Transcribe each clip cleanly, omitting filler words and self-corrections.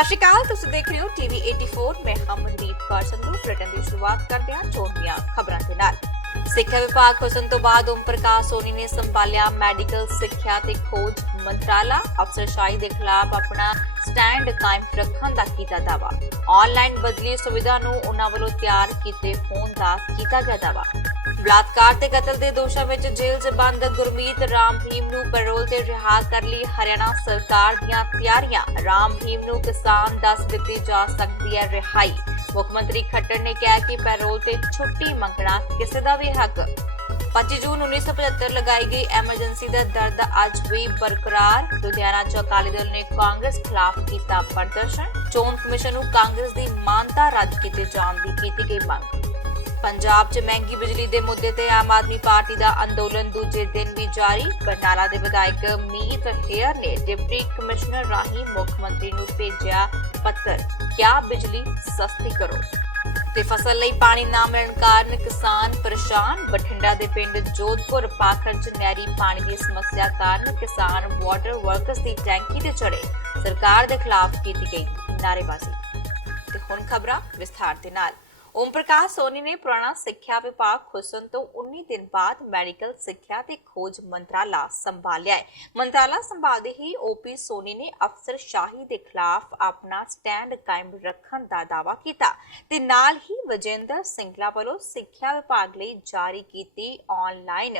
सत श्री अकाल, तुसीं देख रहे हो टीवी 84। मैं मनदीप कौर संधू। बुलेटिन की शुरुआत करते हैं चोण दीआं खबरां दे नाल। सिੱਖਿਆ विभाग खुसन तो बाद ओम प्रकाश सोनी ने संभालिया मैडिकल सिक्ख्या ते खोज मंत्राला। अफसरशाही के खिलाफ अपना स्टैंड कायम रखने का कीता दावा। ऑनलाइन बदली सुविधा नूं उन्हां वल्लों तैयार कीते फोन का कीता गया दावा। बलात्कार ते कतल के दोषां विच जेल च बंद गुरमीत राम भीम नूं पैरोल ते रिहा कर लई हरियाणा सरकार दीआं तैयारियां। राम भीम नूं किसान दस दित्ती जा सकदी है रिहाई। मुख्यमंत्री खट्टर ने कहा कि पैरोल ते छुट्टी मंगना किसी का भी हक। 25 जून 1975 लगाई गई एमरजेंसी का दर्द अज भी बरकरार। लुधियाना च अकाली दल ने कांग्रेस खिलाफ किया प्रदर्शन। चोण कमिशन नूं कांग्रेस की मानता रद्द किए जाने की की गई मंग। पंजाब च महंगी बिजली के मुद्दे ते आम आदमी पार्टी का अंदोलन दूजे दिन भी जारी। बटाला के विधायक मीत हेयर ने डिप्टी कमिश्नर राही मुख्यमंत्री नूं भेजिया पत्र, क्या बिजली सस्ती करो। ते फसल लई पानी ना मिलण कारण किसान परेशान। बठिंडा दे पिंड जोधपुर पाखर च नहरी पानी की समस्या कारण किसान वाटर वर्कर्स की टैंकी ते चढ़े। सरकार के खिलाफ की गई नारेबाजी। ते हुण खबरां विस्तार दे नाल। ओम प्रकाश सोनी ने पुराना सिक्ख्या विभाग खुसन तो 19 दिन बाद मैडिकल सिक्ख्या ते खोज मंत्राला संभालिया है। मंत्राला संभालते ही ओपी सोनी ने अफसरशाही के खिलाफ अपना स्टैंड कायम रखने का दावा किया ते नाल ही विजेंद्र सिंगला वालों सिक्ख्या विभाग लई जारी की ऑनलाइन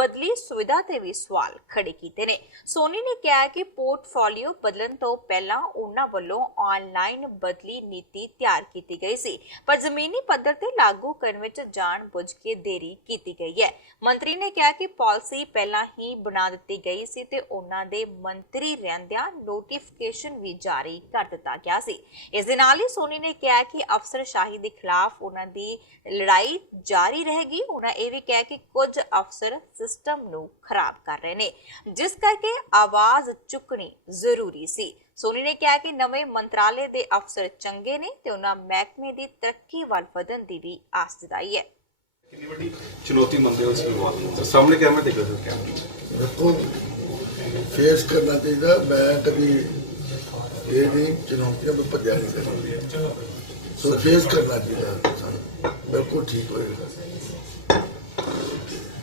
बदली सुविधा ते भी सवाल खड़े किए ने। सोनी ने कहा कि पोर्टफोलियो बदलण तो पहला उन्हां वालों ऑनलाइन बदली नीति तैयार की गई सी, पर जमीनी पद्धर ते लागू करने विच जानबूझ के देरी की गई है। मंत्री ने कहा कि पॉलिसी पहला ही बना दी गई सी ते उन्हां दे मंत्री रहंदियां नोटिफिकेशन भी जारी कर दिता गया सी। इस दे नाल ही सोनी ने कहा कि अफसरशाही के खिलाफ उन्हां दी लड़ाई जारी रहेगी। उन्हां ये भी कहा कि कुछ अफसर सिस्टम नूं खराब कर रहे ने, जिस करके आवाज चुकनी जरूरी सी। सोनी ने कहा कि नवे मंत्रालय के अफसर चंगे ने ते उन्हां महकमे की तरक्की वल वधन की भी आस जताई है। कितनी बड़ी चुनौती मनते हो इस विभाग को? सामने कैमरा देखो सर, कैमरा देखो फेस करना चाहिए। मैं कभी ये नहीं चुनौतियों में भजा नहीं सकता, सो फेस करना चाहिए, बिल्कुल ठीक होएगा।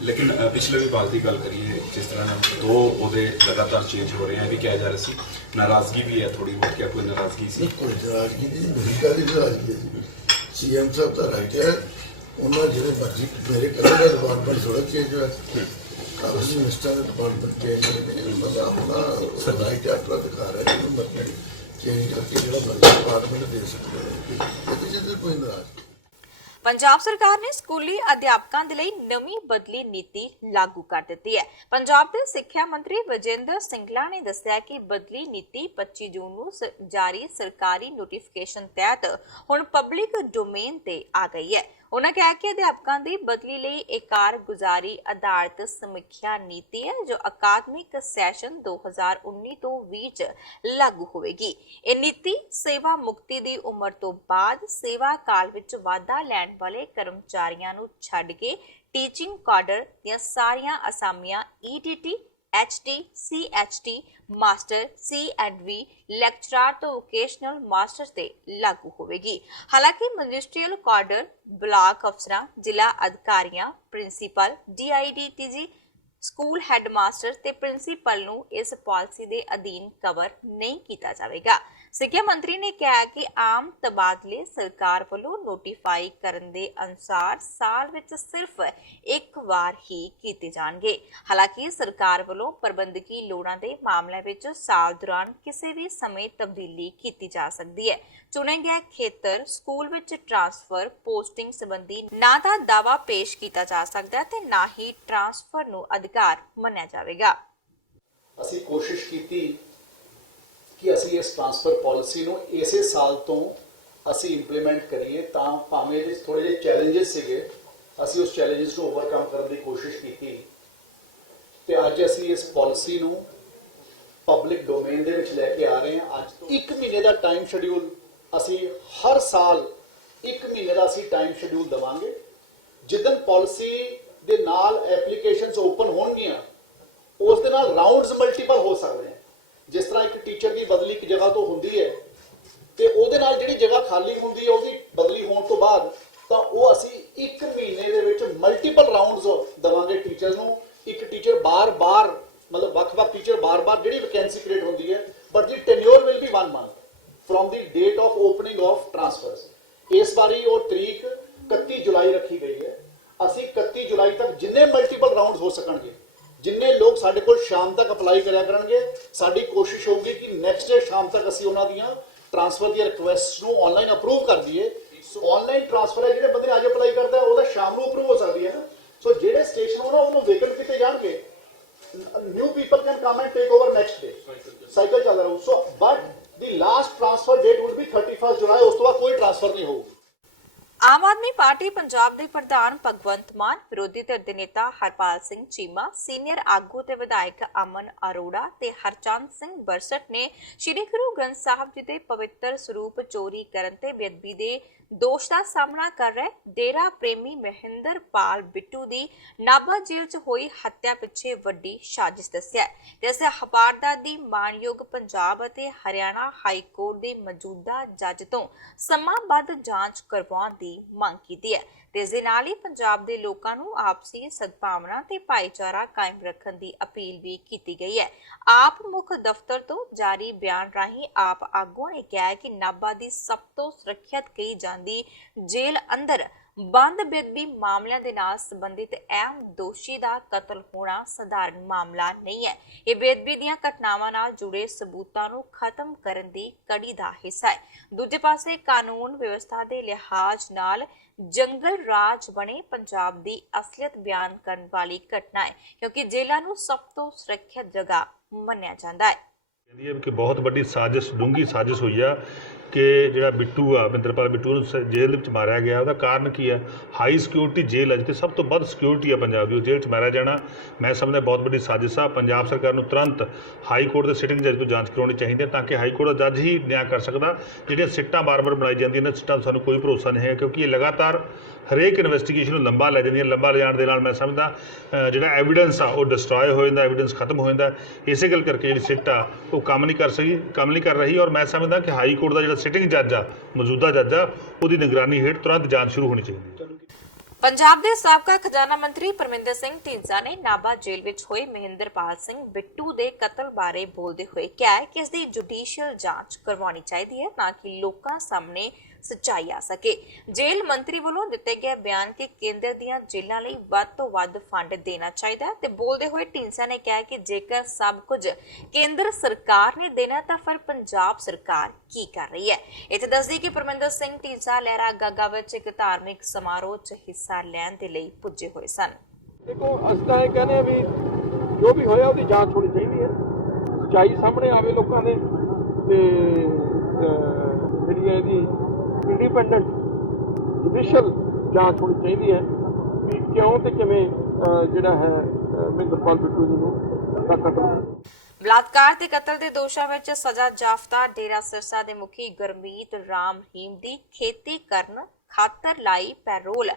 लेकिन पिछले विभाग की गल करिए, जिस तरह दो पौधे लगातार चेंज हो रहे हैं, भी कहा जा रहा सी नाराजगी भी है थोड़ी बहुत, क्या कोई नाराजगी सी? कोई नाराजगी नहीं, मेरी काली नाराजगी है। सीएम साहब का राइट है, उन्होंने जो मर्जी मेरे कलर का डिपार्टमेंट थोड़ा चेंज हुआ, कागज मिनिस्टर का डिपार्टमेंट चेंज नहीं मतलब होना राइट है, अपना दिखा रहा है मर्जी चेंज करके जो मर्जी डिपार्टमेंट दे सकते हैं, कोई नाराजगी। पंजाब सरकार ने स्कूली अध्यापकों के लिए नवी बदली नीति लागू कर दी है। पंजाब के सिक्ख्या मंत्री विजेंद्र सिंगला ने दस्सिया कि बदली नीति 25 जून को जारी सरकारी नोटिफिकेशन तहत हुण पब्लिक डोमेन ते आ गई है। उन्होंने कहा कि अध्यापकों की बदली लिए एक कारगुजारी आधारित समीक्षा नीति है जो अकादमिक सैशन 2019 तो 20 लागू होगी। यह नीति सेवा मुक्ति की उम्र तो बाद सेवा काल विच वाधा लैण वाले कर्मचारियों नूं छड्ड के टीचिंग काडर ਦੀਆਂ ਸਾਰੀਆਂ ਅਸਾਮੀਆਂ ETT HT, CHT, master C&V, lecturer तो वोकेशनल मास्टर से लागू होगी। हालांकि मिनिस्ट्रीयल काडर, ब्लॉक अफसर, जिला अधिकारियों, प्रिंसीपल, DIDTG, स्कूल हैडमास्टर ते प्रिंसीपल नूं इस पॉलिसी के अधीन कवर नहीं किया जाएगा। सिक्ख्या मंत्री ने कहा कि आम तबादले सरकार वालों नोटिफाई करने के अनुसार साल विच सिर्फ एक बार ही किए जाएंगे। हालांकि सरकार वालों प्रबंधकी लोड़ां के मामले विच साल दौरान किसी भी समय तब्दीली की जा सकती है। चुने गए खेतर स्कूल विच ट्रांसफर पोस्टिंग संबंधी ना तो दावा पेश किया जा सकता है ते ना ही ट्रांसफर नूं अधिकार मन्निया जाएगा। ਅਸੀਂ ਕੋਸ਼ਿਸ਼ ਕੀਤੀ ਕਿ ਅਸੀਂ ਇਸ ਟ੍ਰਾਂਸਫਰ ਪਾਲਿਸੀ ਨੂੰ ਇਸੇ ਸਾਲ ਤੋਂ ਅਸੀਂ ਇੰਪਲੀਮੈਂਟ ਕਰੀਏ, ਤਾਂ ਭਾਵੇਂ ਇਹਦੇ ਥੋੜੇ ਜਿਹੇ ਚੈਲੰਜਸ ਸੀਗੇ, ਅਸੀਂ ਉਸ ਚੈਲੰਜਸ ਨੂੰ ਓਵਰਕਮ ਕਰਨ ਦੀ ਕੋਸ਼ਿਸ਼ ਕੀਤੀ ਤੇ ਅੱਜ ਅਸੀਂ ਇਸ ਪਾਲਿਸੀ ਨੂੰ ਪਬਲਿਕ ਡੋਮੇਨ ਦੇ ਵਿੱਚ ਲੈ ਕੇ ਆ ਰਹੇ ਹਾਂ। ਅੱਜ ਤੋਂ 1 ਮਹੀਨੇ ਦਾ ਟਾਈਮ ਸ਼ੈਡਿਊਲ ਅਸੀਂ ਹਰ ਸਾਲ 1 ਮਹੀਨੇ ਦਾ ਅਸੀਂ ਟਾਈਮ ਸ਼ੈਡਿਊਲ ਦੇਵਾਂਗੇ। ਜਿੱਦਣ ਪਾਲਿਸੀ ਦੇ ਨਾਲ ਐਪਲੀਕੇਸ਼ਨਸ ਓਪਨ ਹੋਣਗੀਆਂ ਉਸ ਦੇ ਨਾਲ ਰਾਉਂਡਸ ਮਲਟੀਪਲ ਹੋ ਸਕਦੇ हैं। जिस तरह एक टीचर की बदली एक जगह तो होंगी है, ਤੇ ਉਹਦੇ ਨਾਲ ਜਿਹੜੀ ਜਗ੍ਹਾ ਖਾਲੀ ਹੁੰਦੀ ਹੈ ਉਹਦੀ ਬਦਲੀ ਹੋਣ ਤੋਂ ਬਾਅਦ ਤਾਂ ਉਹ ਅਸੀਂ 1 ਮਹੀਨੇ ਦੇ ਵਿੱਚ ਮਲਟੀਪਲ ਰਾਉਂਡਸ ਦਵਾਂਗੇ ਟੀਚਰ ਨੂੰ। ਇੱਕ ਟੀਚਰ ਬਾਰ-ਬਾਰ ਮਤਲਬ ਵੱਖ-ਵੱਖ ਟੀਚਰ ਬਾਰ-ਬਾਰ ਜਿਹੜੀ ਵੈਕੈਂਸੀ ਕ੍ਰੀਏਟ ਹੁੰਦੀ ਹੈ, but the tenure will be 1 month from the date of opening of transfers. ਇਸ ਵਾਰੀ ਉਹ ਤਰੀਕ 31 ਜੁਲਾਈ ਰੱਖੀ ਗਈ ਹੈ। ਅਸੀਂ 31 ਜੁਲਾਈ ਤੱਕ ਜਿੰਨੇ ਮਲਟੀਪਲ ਰਾਉਂਡ ਹੋ ਸਕਣਗੇ, ਜਿੰਨੇ ਲੋਕ ਸਾਡੇ ਕੋਲ ਸ਼ਾਮ ਤੱਕ ਅਪਲਾਈ ਕਰਿਆ ਕਰਨਗੇ, ਸਾਡੀ ਕੋਸ਼ਿਸ਼ ਹੋਊਗੀ ਕਿ ਨੈਕਸਟ ਡੇ ਸ਼ਾਮ ਤੱਕ ਅਸੀਂ ਉਹਨਾਂ ਦੀਆਂ ਟ੍ਰਾਂਸਫਰ ਦੀਆਂ ਰਿਕੁਐਸਟ ਨੂੰ ਆਨਲਾਈਨ ਅਪਰੂਵ ਕਰ ਦਈਏ। ਸੋ ਆਨਲਾਈਨ ਟ੍ਰਾਂਸਫਰ ਹੈ, ਜਿਹੜੇ ਬੰਦੇ ਨੇ ਅੱਜ ਅਪਲਾਈ ਕਰਦਾ ਉਹਦਾ ਸ਼ਾਮ ਨੂੰ ਅਪਰੂਵ ਹੋ ਸਕਦੀ ਹੈ ਨਾ। ਸੋ ਜਿਹੜੇ ਸਟੇਸ਼ਨ ਹੋਣਾ ਉਹਨੂੰ ਵੇਕੈਂਟ ਕੀਤੇ ਜਾਣਗੇ, new people can come and take over next day. Cycle ਚੱਲ ਰਿਹਾ। So but the last transfer date would be 31 July. ਉਸ ਤੋਂ ਬਾਅਦ ਕੋਈ ਟ੍ਰਾਂਸਫਰ ਨਹੀਂ ਹੋਊ। ਆਮ ਆਦਮੀ ਪਾਰਟੀ ਪੰਜਾਬ ਦੇ ਪ੍ਰਧਾਨ ਭਗਵੰਤ ਮਾਨ, ਵਿਰੋਧੀ ਧਿਰ ਦੇ ਨੇਤਾ ਹਰਪਾਲ ਸਿੰਘ ਚੀਮਾ, ਸੀਨੀਅਰ ਆਗੂ ਤੇ ਵਿਧਾਇਕ ਅਮਨ ਅਰੋੜਾ ਤੇ ਹਰਚੰਦ ਸਿੰਘ ਬਰਸਟ ਨੇ ਸ੍ਰੀ ਗੁਰੂ ਗ੍ਰੰਥ ਸਾਹਿਬ ਜੀ ਦੇ ਪਵਿੱਤਰ ਸਰੂਪ ਚੋਰੀ ਕਰਨ ਤੇ ਬੇਅਦਬੀ ਦੇ ਦੋਸ਼ ਦਾ ਸਾਹਮਣਾ ਕਰ ਰਹੇ ਡੇਰਾ ਪ੍ਰੇਮੀ ਮਹਿੰਦਰ ਪਾਲ ਬਿੱਟੂ ਦੀ ਨਾਭਾ ਜੇਲ੍ਹ 'ਚ ਹੋਈ ਹੱਤਿਆ ਪਿੱਛੇ ਵੱਡੀ ਸਾਜ਼ਿਸ਼ ਦੱਸਿਆ ਤੇ ਇਸ ਵਾਰਦਾਤ ਦੀ ਮਾਣਯੋਗ ਪੰਜਾਬ ਅਤੇ ਹਰਿਆਣਾ ਹਾਈ ਕੋਰਟ ਦੇ ਮੌਜੂਦਾ ਜੱਜ ਤੋਂ ਸਮਾਂਬੱਧ ਜਾਂਚ ਕਰਵਾਉਣ ਦੀ ਮੰਗ ਕੀਤੀ ਹੈ ਤੇ ਇਸ ਦੇ ਨਾਲ ਹੀ ਪੰਜਾਬ ਦੇ ਲੋਕਾਂ ਨੂੰ ਆਪਸੀ ਸਦਭਾਵਨਾ ਤੇ ਭਾਈਚਾਰਾ ਕਾਇਮ ਰੱਖਣ ਦੀ ਅਪੀਲ ਵੀ ਕੀਤੀ ਗਈ ਹੈ। ਆਪ ਮੁੱਖ ਦਫ਼ਤਰ ਤੋਂ ਜਾਰੀ ਬਿਆਨ ਰਾਹੀਂ ਆਪ ਆਗੂਆਂ ਨੇ ਕਿਹਾ ਹੈ ਕਿ ਨਾਭਾ ਦੀ ਸਭ ਤੋਂ ਸੁਰੱਖਿਅਤ ਕਹੀ ਜਾਂਦੀ ਜੇਲ੍ਹ ਅੰਦਰ ਬੰਦ ਬੇਅਦਬੀ ਮਾਮਲਿਆਂ ਦੇ ਨਾਲ ਸੰਬੰਧਿਤ ਅਹਿਮ ਦੋਸ਼ੀ ਦਾ ਕਤਲ ਹੋਣਾ ਸਧਾਰਨ ਮਾਮਲਾ ਨਹੀਂ ਹੈ। ਇਹ ਬੇਅਦਬੀ ਦੀਆਂ ਘਟਨਾਵਾਂ ਨਾਲ ਜੁੜੇ ਸਬੂਤਾਂ ਨੂੰ ਖਤਮ ਕਰਨ ਦੀ ਕੜੀ ਦਾ ਹਿੱਸਾ ਹੈ। ਦੂਜੇ ਪਾਸੇ ਕਾਨੂੰਨ ਵਿਵਸਥਾ ਦੇ ਲਿਹਾਜ਼ ਨਾਲ ਜੰਗਲ ਰਾਜ ਬਣੇ ਪੰਜਾਬ ਦੀ ਅਸਲੀਅਤ ਬਿਆਨ ਕਰਨ ਵਾਲੀ ਘਟਨਾ ਹੈ, ਕਿਉਂਕਿ ਜੇਲ੍ਹਾਂ ਨੂੰ ਸਭ ਤੋਂ ਸੁਰੱਖਿਅਤ ਜਗ੍ਹਾ ਮੰਨਿਆ ਜਾਂਦਾ ਹੈ। ਕਹਿੰਦੀ ਹੈ ਕਿ ਬਹੁਤ ਵੱਡੀ ਸਾਜ਼ਿਸ਼, ਡੂੰਘੀ ਸਾਜ਼ਿਸ਼ ਹੋਈ ਆ ਕਿ ਜਿਹੜਾ ਬਿੱਟੂ ਆ, ਮਹਿੰਦਰਪਾਲ ਬਿੱਟੂ ਨੂੰ ਜੇਲ੍ਹ ਵਿੱਚ ਮਾਰਿਆ ਗਿਆ। ਉਹਦਾ ਕਾਰਨ ਕੀ ਹੈ? ਹਾਈ ਸਿਕਿਉਰਿਟੀ ਜੇਲ੍ਹ ਹੈ, ਜਿੱਥੇ ਸਭ ਤੋਂ ਵੱਧ ਸਿਕਿਉਰਿਟੀ ਆ ਪੰਜਾਬ ਦੀ, ਉਹ ਜੇਲ੍ਹ 'ਚ ਮਾਰਿਆ ਜਾਣਾ ਮੈਂ ਸਮਝਦਾ ਬਹੁਤ ਵੱਡੀ ਸਾਜ਼ਿਸ਼ ਆ। ਪੰਜਾਬ ਸਰਕਾਰ ਨੂੰ ਤੁਰੰਤ ਹਾਈ ਕੋਰਟ ਦੇ ਸਿਟਿੰਗ ਜੱਜ ਤੋਂ ਜਾਂਚ ਕਰਾਉਣੀ ਚਾਹੀਦੀ ਹੈ, ਤਾਂ ਕਿ ਹਾਈ ਕੋਰਟ ਦਾ ਜੱਜ ਹੀ ਨਿਆਂ ਕਰ ਸਕਦਾ। ਜਿਹੜੀਆਂ ਸਿੱਟਾਂ ਬਾਰ-ਬਾਰ ਬਣਾਈ ਜਾਂਦੀਆਂ ਨੇ, ਸਿੱਟਾਂ ਤੋਂ ਸਾਨੂੰ ਕੋਈ ਭਰੋਸਾ ਨਹੀਂ ਹੈ, ਕਿਉਂਕਿ ਇਹ ਲਗਾਤਾਰ ਹਰੇਕ ਇਨਵੈਸਟੀਗੇਸ਼ਨ ਨੂੰ ਲੰਬਾ ਲੈ ਜਾਂਦੀਆਂ। ਲੰਬਾ ਲਿਜਾਣ ਦੇ ਨਾਲ ਮੈਂ ਸਮਝਦਾ ਜਿਹੜਾ ਐਵੀਡੈਂਸ ਆ ਉਹ ਡਿਸਟਰੋਏ ਹੋ ਜਾਂਦਾ, ਐਵੀਡੈਂਸ ਖਤਮ ਹੋ ਜਾਂਦਾ। ਇਸੇ ਗੱਲ ਕਰਕੇ ਜਿਹੜੀ ਸਿੱਟ ਆ ਉਹ ਕੰਮ ਨਹੀਂ ਕਰ ਰਹੀ। ਔਰ ਮੈਂ ਸਮਝਦਾ ਕਿ ਹਾਈ ਕੋਰਟ ਦਾ ਜਿਹੜਾ ਸਿਟਿੰਗ ਜੱਜ ਆ, ਮੌਜੂਦਾ ਜੱਜ ਆ, ਉਹਦੀ ਨਿਗਰਾਨੀ ਹੇਠ ਤੁਰੰਤ ਜਾਂਚ ਸ਼ੁਰੂ ਹੋਣੀ ਚਾਹੀਦੀ ਹੈ। ਪੰਜਾਬ ਦੇ ਸਾਬਕਾ ਖਜ਼ਾਨਾ ਮੰਤਰੀ ਪਰਮਿੰਦਰ ਸਿੰਘ ਢੀਂਡਸਾ ਨੇ ਨਾਭਾ ਜੇਲ੍ਹ ਵਿੱਚ ਹੋਏ ਮਹਿੰਦਰਪਾਲ ਸਿੰਘ ਬਿੱਟੂ ਦੇ ਕਤਲ ਬਾਰੇ ਬੋਲਦੇ ਹੋਏ ਕਿਹਾ ਹੈ ਕਿ ਇਸ ਦੀ ਜੁਡੀਸ਼ੀਅਲ ਜਾਂਚ ਕਰਵਾਉਣੀ ਚਾਹੀਦੀ ਹੈ ਤਾਂ ਕਿ ਲੋਕਾਂ ਸਾਹਮਣੇ ਸੱਚਾਈ ਆ ਸਕੇ। ਜੇਲ੍ਹ ਮੰਤਰੀ ਵੱਲੋਂ ਦਿੱਤੇ ਗਏ ਬਿਆਨ ਕਿ ਕੇਂਦਰ ਦੀਆਂ ਜੇਲ੍ਹਾਂ ਲਈ ਵੱਧ ਤੋਂ ਵੱਧ ਫੰਡ ਦੇਣਾ ਚਾਹੀਦਾ ਹੈ ਤੇ ਬੋਲਦੇ ਹੋਏ ਢੀਂਡਸਾ ਨੇ ਕਿਹਾ ਕਿ ਜੇਕਰ ਸਭ ਕੁਝ ਕੇਂਦਰ ਸਰਕਾਰ ਨੇ ਦੇਣਾ ਤਾਂ ਫਿਰ ਪੰਜਾਬ ਸਰਕਾਰ ਕੀ ਕਰ ਰਹੀ ਹੈ। ਇੱਥੇ ਦੱਸਦੀ ਕਿ ਪਰਮਿੰਦਰ ਸਿੰਘ ਢੀਂਡਸਾ ਲਹਿਰਾ ਗਾਗਾ ਵਿੱਚ ਇੱਕ ਧਾਰਮਿਕ ਸਮਾਰੋਹ 'ਚ ਹਿੱਸਾ ਲੈਣ ਦੇ ਲਈ ਪੁੱਜੇ ਹੋਏ ਸਨ। ਦੇਖੋ ਅਸੀਂ ਤਾਂ ਇਹ ਕਹਿੰਦੇ ਵੀ ਜੋ ਵੀ ਹੋਇਆ ਉਹਦੀ ਜਾਂਚ ਹੋਣੀ ਚਾਹੀਦੀ ਹੈ, ਸੱਚਾਈ ਸਾਹਮਣੇ ਆਵੇ ਲੋਕਾਂ ਦੇ ਤੇ ਜਿਹੜੀ ਇਹਦੀ ਇੰਡੀਪੈਂਡੈਂਟ ਜੁਡੀਸ਼ੀਅਲ ਜਾਂਚ ਹੋਣੀ ਚਾਹੀਦੀ ਹੈ ਵੀ ਕਿਉਂ ਤੇ ਕਿਵੇਂ ਜਿਹੜਾ ਹੈ ਮਹਿੰਦਰਪਾਲ ਬਿੱਟੂ ਜੀ ਨੂੰ ਦਾ ਕਤਲ। ਬਲਾਤਕਾਰ ਤੇ ਕਤਲ ਦੇ ਦੋਸ਼ਾਂ ਵਿੱਚ ਸਜ਼ਾ ਯਾਫਤਾ ਡੇਰਾ ਸਿਰਸਾ ਦੇ ਮੁਖੀ ਗੁਰਮੀਤ ਰਾਮ ਰਹੀਮ ਦੀ ਖੇਤੀ ਕਰਨ ਖਾਤਰ ਲਾਈ ਪੈਰੋਲ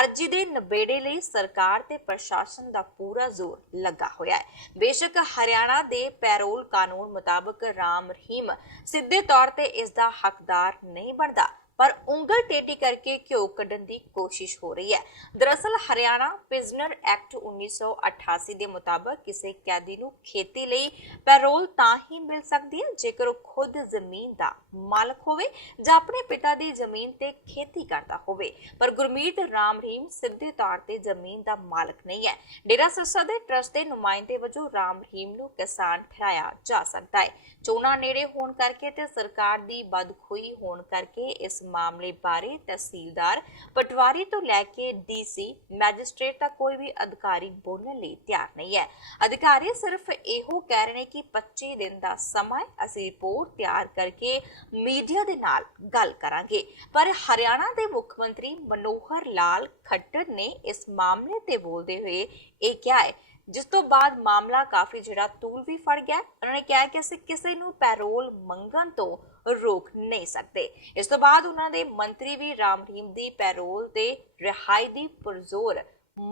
ਅਰਜੀ ਦੇ ਨਿਬੇੜੇ ਲਈ ਸਰਕਾਰ ਤੇ ਪ੍ਰਸ਼ਾਸਨ ਦਾ ਪੂਰਾ ਜ਼ੋਰ ਲੱਗਾ ਹੋਇਆ ਹੈ। ਬੇਸ਼ੱਕ ਹਰਿਆਣਾ ਦੇ ਪੈਰੋਲ ਕਾਨੂੰਨ ਮੁਤਾਬਕ ਰਾਮ ਰਹੀਮ ਸਿੱਧੇ ਤੌਰ ਤੇ ਇਸ ਦਾ ਹੱਕਦਾਰ ਨਹੀਂ ਬਣਦਾ, ਪਰ ਉਂਗਲ ਟੇਢੀ ਕਰਕੇ ਘਿਓ ਕੱਢਣ ਦੀ ਕੋਸ਼ਿਸ਼ ਹੋ ਰਹੀ ਹੈ। ਦਰਅਸਲ ਹਰਿਆਣਾ ਪ੍ਰਿਜ਼ਨਰ ਐਕਟ 1988 ਦੇ ਮੁਤਾਬਕ ਕਿਸੇ ਕੈਦੀ ਨੂੰ ਖੇਤੀ ਲਈ ਪੈਰੋਲ ਤਾਂ ਹੀ ਮਿਲ ਸਕਦੀ ਹੈ ਜੇਕਰ ਉਹ ਖੁਦ ਜ਼ਮੀਨ ਦਾ ਮਾਲਕ ਹੋਵੇ ਜਾਂ ਆਪਣੇ ਪਿਤਾ ਦੀ ਜ਼ਮੀਨ ਤੇ ਖੇਤੀ ਕਰਦਾ ਹੋਵੇ। ਪਰ ਗੁਰਮੀਤ ਰਾਮ ਰਹੀਮ ਸਿੱਧੇ ਤੌਰ ਤੇ ਜ਼ਮੀਨ ਦਾ ਮਾਲਕ ਨਹੀਂ ਹੈ। ਡੇਰਾ ਸਿਰਸਾ ਦੇ ਟਰਸਟ ਦੇ ਨੁਮਾਇੰਦੇ ਵਜੋਂ ਰਾਮ ਰਹੀਮ ਨੂੰ ਕਿਸਾਨ ਠਹਿਰਾਇਆ ਜਾ ਸਕਦਾ ਹੈ। ਚੋਣਾਂ ਨੇੜੇ ਹੋਣ ਕਰਕੇ ਤੇ ਸਰਕਾਰ ਦੀ ਬਦਖੋਈ ਹੋਣ ਕਰਕੇ ਇਸ ਮਾਮਲੇ ਬਾਰੇ ਤਹਿਸੀਲਦਾਰ ਪਟਵਾਰੀ ਤੋਂ ਲੈ ਕੇ ਡੀਸੀ ਮੈਜਿਸਟ੍ਰੇਟ ਤੱਕ ਕੋਈ ਵੀ ਅਧਿਕਾਰੀ ਬੋਲਣ ਲਈ ਤਿਆਰ ਨਹੀਂ ਹੈ। ਅਧਿਕਾਰੀ ਸਿਰਫ ਇਹੋ ਕਹਿ ਰਹੇ ਨੇ ਕਿ 25 ਦਿਨ ਦਾ ਸਮਾਂ ਅਸੀਂ ਰਿਪੋਰਟ ਤਿਆਰ ਕਰਕੇ ਮੀਡੀਆ ਦੇ ਨਾਲ ਗੱਲ ਕਰਾਂਗੇ। ਪਰ ਹਰਿਆਣਾ ਦੇ ਮੁੱਖ ਮੰਤਰੀ ਮਨੋਹਰ ਲਾਲ ਖੱਟਰ ਨੇ ਇਸ ਮਾਮਲੇ ਤੇ ਬੋਲਦੇ ਹੋਏ ਇਹ ਕਿਹਾ ਹੈ, ਜਿਸ ਤੋਂ ਬਾਅਦ ਮਾਮਲਾ ਕਾਫੀ ਜਿਹੜਾ ਤੂਲ ਵੀ ਫੜ ਗਿਆ। ਉਹਨਾਂ ਨੇ ਕਿਹਾ ਕਿ ਅਸੀਂ ਕਿਸੇ ਨੂੰ ਪੈਰੋਲ ਮੰਗਣ ਤੋਂ ਰੋਕ ਨਹੀਂ ਸਕਦੇ। ਇਸ ਤੋਂ ਬਾਅਦ ਉਹਨਾਂ ਦੇ ਮੰਤਰੀ ਵੀ ਰਾਮ ਰਹੀਮ ਦੀ ਪੈਰੋਲ ਤੇ ਰਿਹਾਈ ਦੀ ਪੁਰਜ਼ੋਰ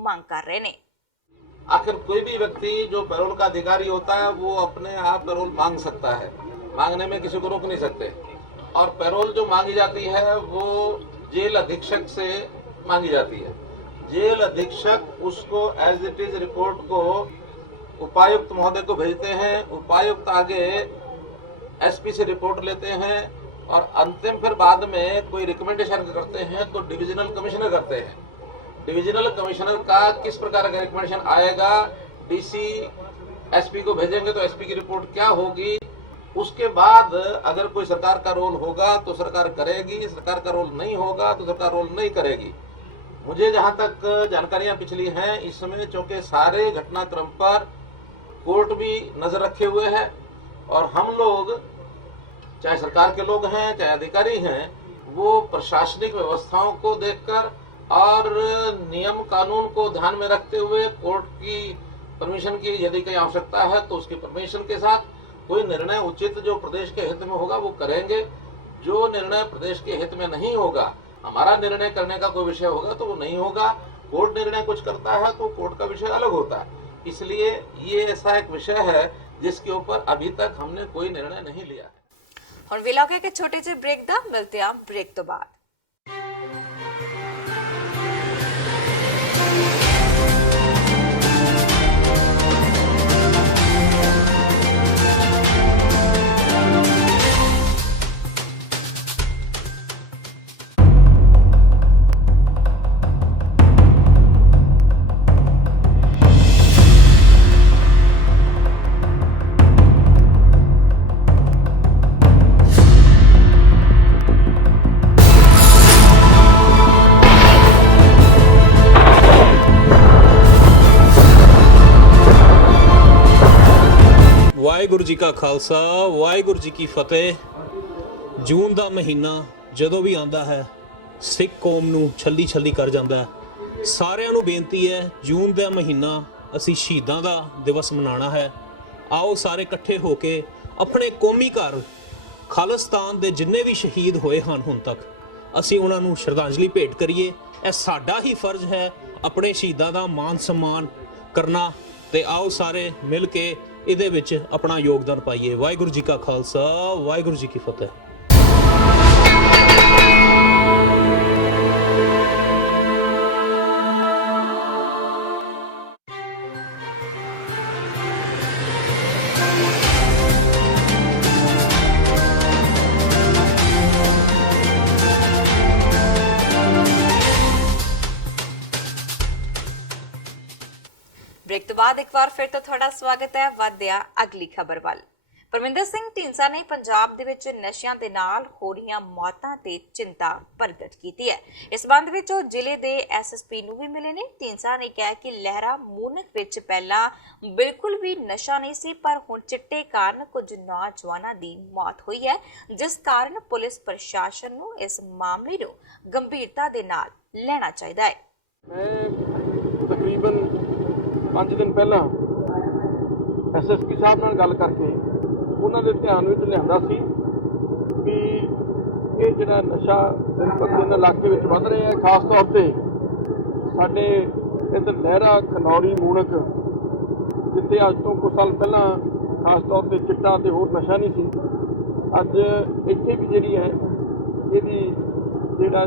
ਮੰਗ ਕਰ ਰਹੇ ਨੇ। आखिर कोई भी व्यक्ति जो पैरोल का अधिकारी होता है वो अपने आप पैरोल मांग सकता है, मांगने में किसी को रोक नहीं सकते। और पैरोल जो मांगी जाती है वो जेल अधीक्षक से मांगी जाती है। जेल अधीक्षक उसको एज इट इज रिपोर्ट को उपायुक्त महोदय को भेजते हैं, उपायुक्त आगे एसपी से रिपोर्ट लेते हैं और अंतिम फिर बाद में कोई रिकमेंडेशन करते हैं तो डिविजनल कमिश्नर करते हैं। डिविजनल कमिश्नर का किस प्रकार का रिकमेंडेशन आएगा, डीसी एसपी को भेजेंगे तो एसपी की रिपोर्ट क्या होगी, उसके बाद अगर कोई सरकार का रोल होगा तो सरकार करेगी, सरकार का रोल नहीं होगा तो सरकार रोल नहीं करेगी। मुझे जहां तक जानकारियां पिछली हैं इस समय, चूंकि सारे घटनाक्रम पर कोर्ट भी नजर रखे हुए है और हम लोग चाहे सरकार के लोग हैं चाहे अधिकारी हैं, वो प्रशासनिक व्यवस्थाओं को देखकर और नियम कानून को ध्यान में रखते हुए कोर्ट की परमिशन की यदि कोई आवश्यकता है तो उसकी परमिशन के साथ कोई निर्णय उचित जो प्रदेश के हित में होगा वो करेंगे। जो निर्णय प्रदेश के हित में नहीं होगा, हमारा निर्णय करने का कोई विषय होगा तो वो नहीं होगा। कोर्ट निर्णय कुछ करता है तो कोर्ट का विषय अलग होता है। इसलिए ये ऐसा एक विषय है जिसके ऊपर अभी तक हमने कोई निर्णय नहीं लिया है। ਹੁਣ ਵੇਲੇ के छोटे ਜਿਹੇ ब्रेक ਦਾ ਮਿਲਦੇ ਆ ब्रेक ਤੋਂ ਬਾਅਦ। ਵਾਹਿਗੁਰੂ ਜੀ ਕਾ ਖਾਲਸਾ ਵਾਹਿਗੁਰੂ ਜੀ ਕੀ ਫਤਿਹ। ਜੂਨ ਦਾ ਮਹੀਨਾ ਜਦੋਂ ਵੀ ਆਉਂਦਾ ਹੈ ਸਿੱਖ ਕੌਮ ਨੂੰ ਛੱਲੀ ਛੱਲੀ ਕਰ ਜਾਂਦਾ ਹੈ। ਸਾਰਿਆਂ ਨੂੰ ਬੇਨਤੀ ਹੈ, ਜੂਨ ਦਾ ਮਹੀਨਾ ਅਸੀਂ ਸ਼ਹੀਦਾਂ ਦਾ ਦਿਵਸ ਮਨਾਉਣਾ ਹੈ। ਆਓ ਸਾਰੇ ਇਕੱਠੇ ਹੋ ਕੇ ਆਪਣੇ ਕੌਮੀ ਘਰ ਖਾਲਿਸਤਾਨ ਦੇ ਜਿੰਨੇ ਵੀ ਸ਼ਹੀਦ ਹੋਏ ਹਨ ਹੁਣ ਤੱਕ, ਅਸੀਂ ਉਹਨਾਂ ਨੂੰ ਸ਼ਰਧਾਂਜਲੀ ਭੇਟ ਕਰੀਏ। ਇਹ ਸਾਡਾ ਹੀ ਫਰਜ਼ ਹੈ ਆਪਣੇ ਸ਼ਹੀਦਾਂ ਦਾ ਮਾਨ ਸਨਮਾਨ ਕਰਨਾ, ਤੇ ਆਓ ਸਾਰੇ ਮਿਲ ਕੇ ਇਹਦੇ ਵਿੱਚ ਆਪਣਾ ਯੋਗਦਾਨ ਪਾਈਏ। ਵਾਹਿਗੁਰੂ ਜੀ ਕਾ ਖਾਲਸਾ ਵਾਹਿਗੁਰੂ ਜੀ ਕੀ ਫਤਿਹ। ब्रेक तो बाद एक बार फिर तो थोड़ा स्वागत है। ਵਧਿਆ ਅਗਲੀ ਖਬਰ ਵੱਲ। ਪਰਮਿੰਦਰ ਸਿੰਘ ਢੀਂਡਸਾ ਨੇ ਪੰਜਾਬ ਦੇ ਵਿੱਚ ਨਸ਼ਿਆਂ ਦੇ ਨਾਲ ਹੋ ਰਹੀਆਂ ਮੌਤਾਂ ਤੇ ਚਿੰਤਾ ਪ੍ਰਗਟ ਕੀਤੀ ਹੈ। ਇਸ ਸੰਬੰਧ ਵਿੱਚ ਉਹ ਜ਼ਿਲ੍ਹੇ ਦੇ ਐਸਐਸਪੀ ਨੂੰ ਵੀ ਮਿਲੇ ਨੇ। ਢੀਂਡਸਾ ਨੇ ਕਿਹਾ ਕਿ ਲਹਿਰਾ ਮੂਨਕ ਵਿੱਚ ਪਹਿਲਾਂ ਬਿਲਕੁਲ ਵੀ ਨਸ਼ਾ ਨਹੀਂ ਸੀ, ਪਰ ਹੁਣ ਚਿੱਟੇ ਕਾਰਨ ਕੁਝ ਨੌਜਵਾਨਾਂ ਦੀ ਮੌਤ ਹੋਈ ਹੈ, ਜਿਸ ਕਾਰਨ ਪੁਲਿਸ ਪ੍ਰਸ਼ਾਸਨ ਨੂੰ ਇਸ ਮਾਮਲੇ ਨੂੰ ਗੰਭੀਰਤਾ ਦੇ ਨਾਲ ਲੈਣਾ ਚਾਹੀਦਾ ਹੈ। ਮੈਂ ਤਕਰੀਬਨ 5 ਦਿਨ ਪਹਿਲਾਂ ਐਸਐਸਪੀ ਸਾਹਿਬ ਨਾਲ ਗੱਲ ਕਰਕੇ ਉਹਨਾਂ ਦੇ ਧਿਆਨ ਵਿੱਚ ਲਿਆਂਦਾ ਸੀ ਕਿ ਇਹ ਜਿਹੜਾ ਨਸ਼ਾ ਦਿਨ ਪਰ ਦਿਨ ਇਲਾਕੇ ਵਿੱਚ ਵੱਧ ਰਿਹਾ ਹੈ, ਖਾਸ ਤੌਰ ਤੇ ਸਾਡੇ ਇੱਧਰ ਲਹਿਰਾ ਖਨੌਰੀ ਮੂਣਕ, ਜਿੱਥੇ ਅੱਜ ਤੋਂ ਕੁਝ ਸਾਲ ਪਹਿਲਾਂ ਖਾਸ ਤੌਰ ਤੇ ਚਿੱਟਾ ਤੇ ਹੋਰ ਨਸ਼ਾ ਨਹੀਂ ਸੀ, ਅੱਜ ਇੱਥੇ ਵੀ ਜਿਹੜੀ ਹੈ ਇਹਦੀ ਜਿਹੜਾ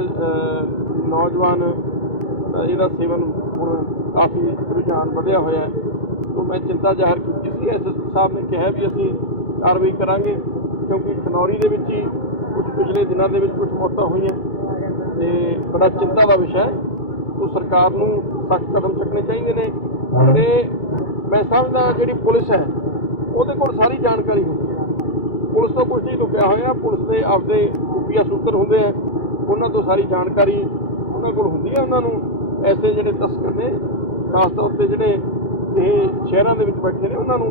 ਨੌਜਵਾਨ ਇਹਦਾ ਸੇਵਨ ਹੁਣ ਕਾਫੀ ਰੁਝਾਨ ਵਧਿਆ ਹੋਇਆ ਹੈ। तो मैं चिंता जाहिर की सी। एसएसपी साहब ने कहा भी असीं कार्रवाई करांगे, क्योंकि खनौरी दे विच ही कुछ पिछले दिनों के कुछ मौतां हुई ते बड़ा चिंता का विषय है। तो सरकार नूं सख्त कदम चुकने चाहिए ने ते मैं समझदा जिहड़ी पुलिस है उहदे कोल सारी जानकारी होंदी है। पुलिस तो कुछ नहीं लुकिया होया, पुलिस दे आपदे खुफिया सूत्र हुंदे हैं, उन्हां तो सारी जानकारी उन्हां कोल हुंदी है। उन्हां नूं ऐसे जिहड़े तस्कर ने खास तौर ते जिहड़े ਇਹ ਸ਼ਹਿਰਾਂ ਦੇ ਵਿੱਚ ਬੈਠੇ ਨੇ ਉਹਨਾਂ ਨੂੰ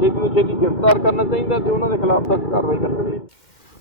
ਛੇਤੀ ਤੋਂ ਛੇਤੀ ਗ੍ਰਿਫਤਾਰ ਕਰਨਾ ਚਾਹੀਦਾ ਤੇ ਉਹਨਾਂ ਦੇ ਖਿਲਾਫ ਸਖਤ ਕਾਰਵਾਈ ਕਰਨੀ ਚਾਹੀਦੀ।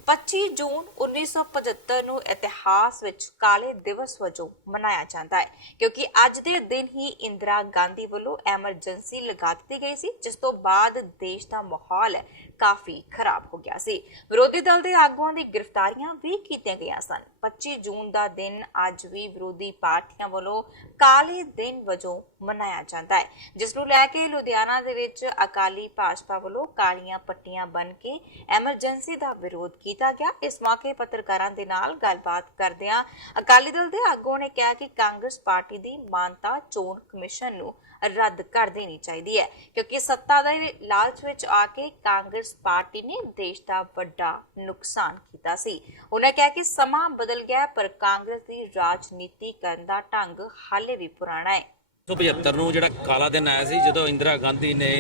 25 ਜੂਨ 1975 ਨੂੰ ਇਤਿਹਾਸ ਵਿੱਚ ਕਾਲੇ ਦਿਵਸ ਵਜੋਂ ਮਨਾਇਆ ਜਾਂਦਾ ਹੈ, ਕਿਉਂਕਿ ਅੱਜ ਦੇ ਦਿਨ ਹੀ ਇੰਦਰਾ ਗਾਂਧੀ ਵੱਲੋਂ ਐਮਰਜੈਂਸੀ ਲਗਾ ਦਿੱਤੀ ਗਈ ਸੀ, ਜਿਸ ਤੋਂ ਬਾਅਦ ਦੇਸ਼ ਦਾ ਮਾਹੌਲ ਕਾਫੀ ਖਰਾਬ ਹੋ ਗਿਆ ਸੀ। ਵਿਰੋਧੀ ਦਲ ਦੇ ਆਗੂਆਂ ਦੀ ਗ੍ਰਿਫਤਾਰੀਆਂ ਵੀ ਕੀਤੀਆਂ ਗਈਆਂ ਸਨ। 25 ਜੂਨ ਦਾ ਦਿਨ ਅੱਜ ਵੀ ਵਿਰੋਧੀ ਪਾਰਟੀਆਂ ਵੱਲੋਂ ਕਾਲੇ ਦਿਨ ਵਜੋਂ ਮਨਾਇਆ ਜਾਂਦਾ ਹੈ, ਜਿਸ ਨੂੰ ਲੈ ਕੇ ਲੁਧਿਆਣਾ ਦੇ ਵਿੱਚ ਅਕਾਲੀ ਭਾਜਪਾ ਵੱਲੋਂ ਕਾਲੀਆਂ ਪੱਟੀਆਂ ਬੰਨ੍ਹ ਕੇ ਐਮਰਜੈਂਸੀ ਦਾ ਵਿਰੋਧ ਕੀਤਾ ਗਿਆ। ਇਸ ਮੌਕੇ ਪੱਤਰਕਾਰਾਂ ਦੇ ਨਾਲ ਗੱਲਬਾਤ ਕਰਦਿਆਂ ਅਕਾਲੀ ਦਲ ਦੇ ਆਗੂਆਂ ਨੇ ਕਿਹਾ ਕਿ ਕਾਂਗਰਸ ਪਾਰਟੀ ਦੀ ਮਾਨਤਾ ਚੋਣ ਕਮਿਸ਼ਨ ਨੂੰ ਰੱਦ ਕਰ ਦੇਣੀ ਚਾਹੀਦੀ ਹੈ, ਕਿਉਂਕਿ ਸੱਤਾ ਦੇ ਲਾਲਚ ਵਿੱਚ ਆ ਕੇ ਕਾਂਗਰਸ ਪਾਰਟੀ ਨੇ ਦੇਸ਼ ਦਾ ਵੱਡਾ ਨੁਕਸਾਨ ਕੀਤਾ ਸੀ। ਉਹਨਾਂ ਕਿਹਾ ਕਿ ਸਮਾਂ ਬਦਲ ਗਿਆ, ਪਰ ਕਾਂਗਰਸ ਦੀ ਰਾਜਨੀਤੀ ਕਰਨ ਦਾ ਢੰਗ ਹਾਲੇ ਵੀ ਪੁਰਾਣਾ ਹੈ। 1975 ਨੂੰ ਜਿਹੜਾ ਕਾਲਾ ਦਿਨ ਆਇਆ ਸੀ, ਜਦੋਂ ਇੰਦਰਾ ਗਾਂਧੀ ਨੇ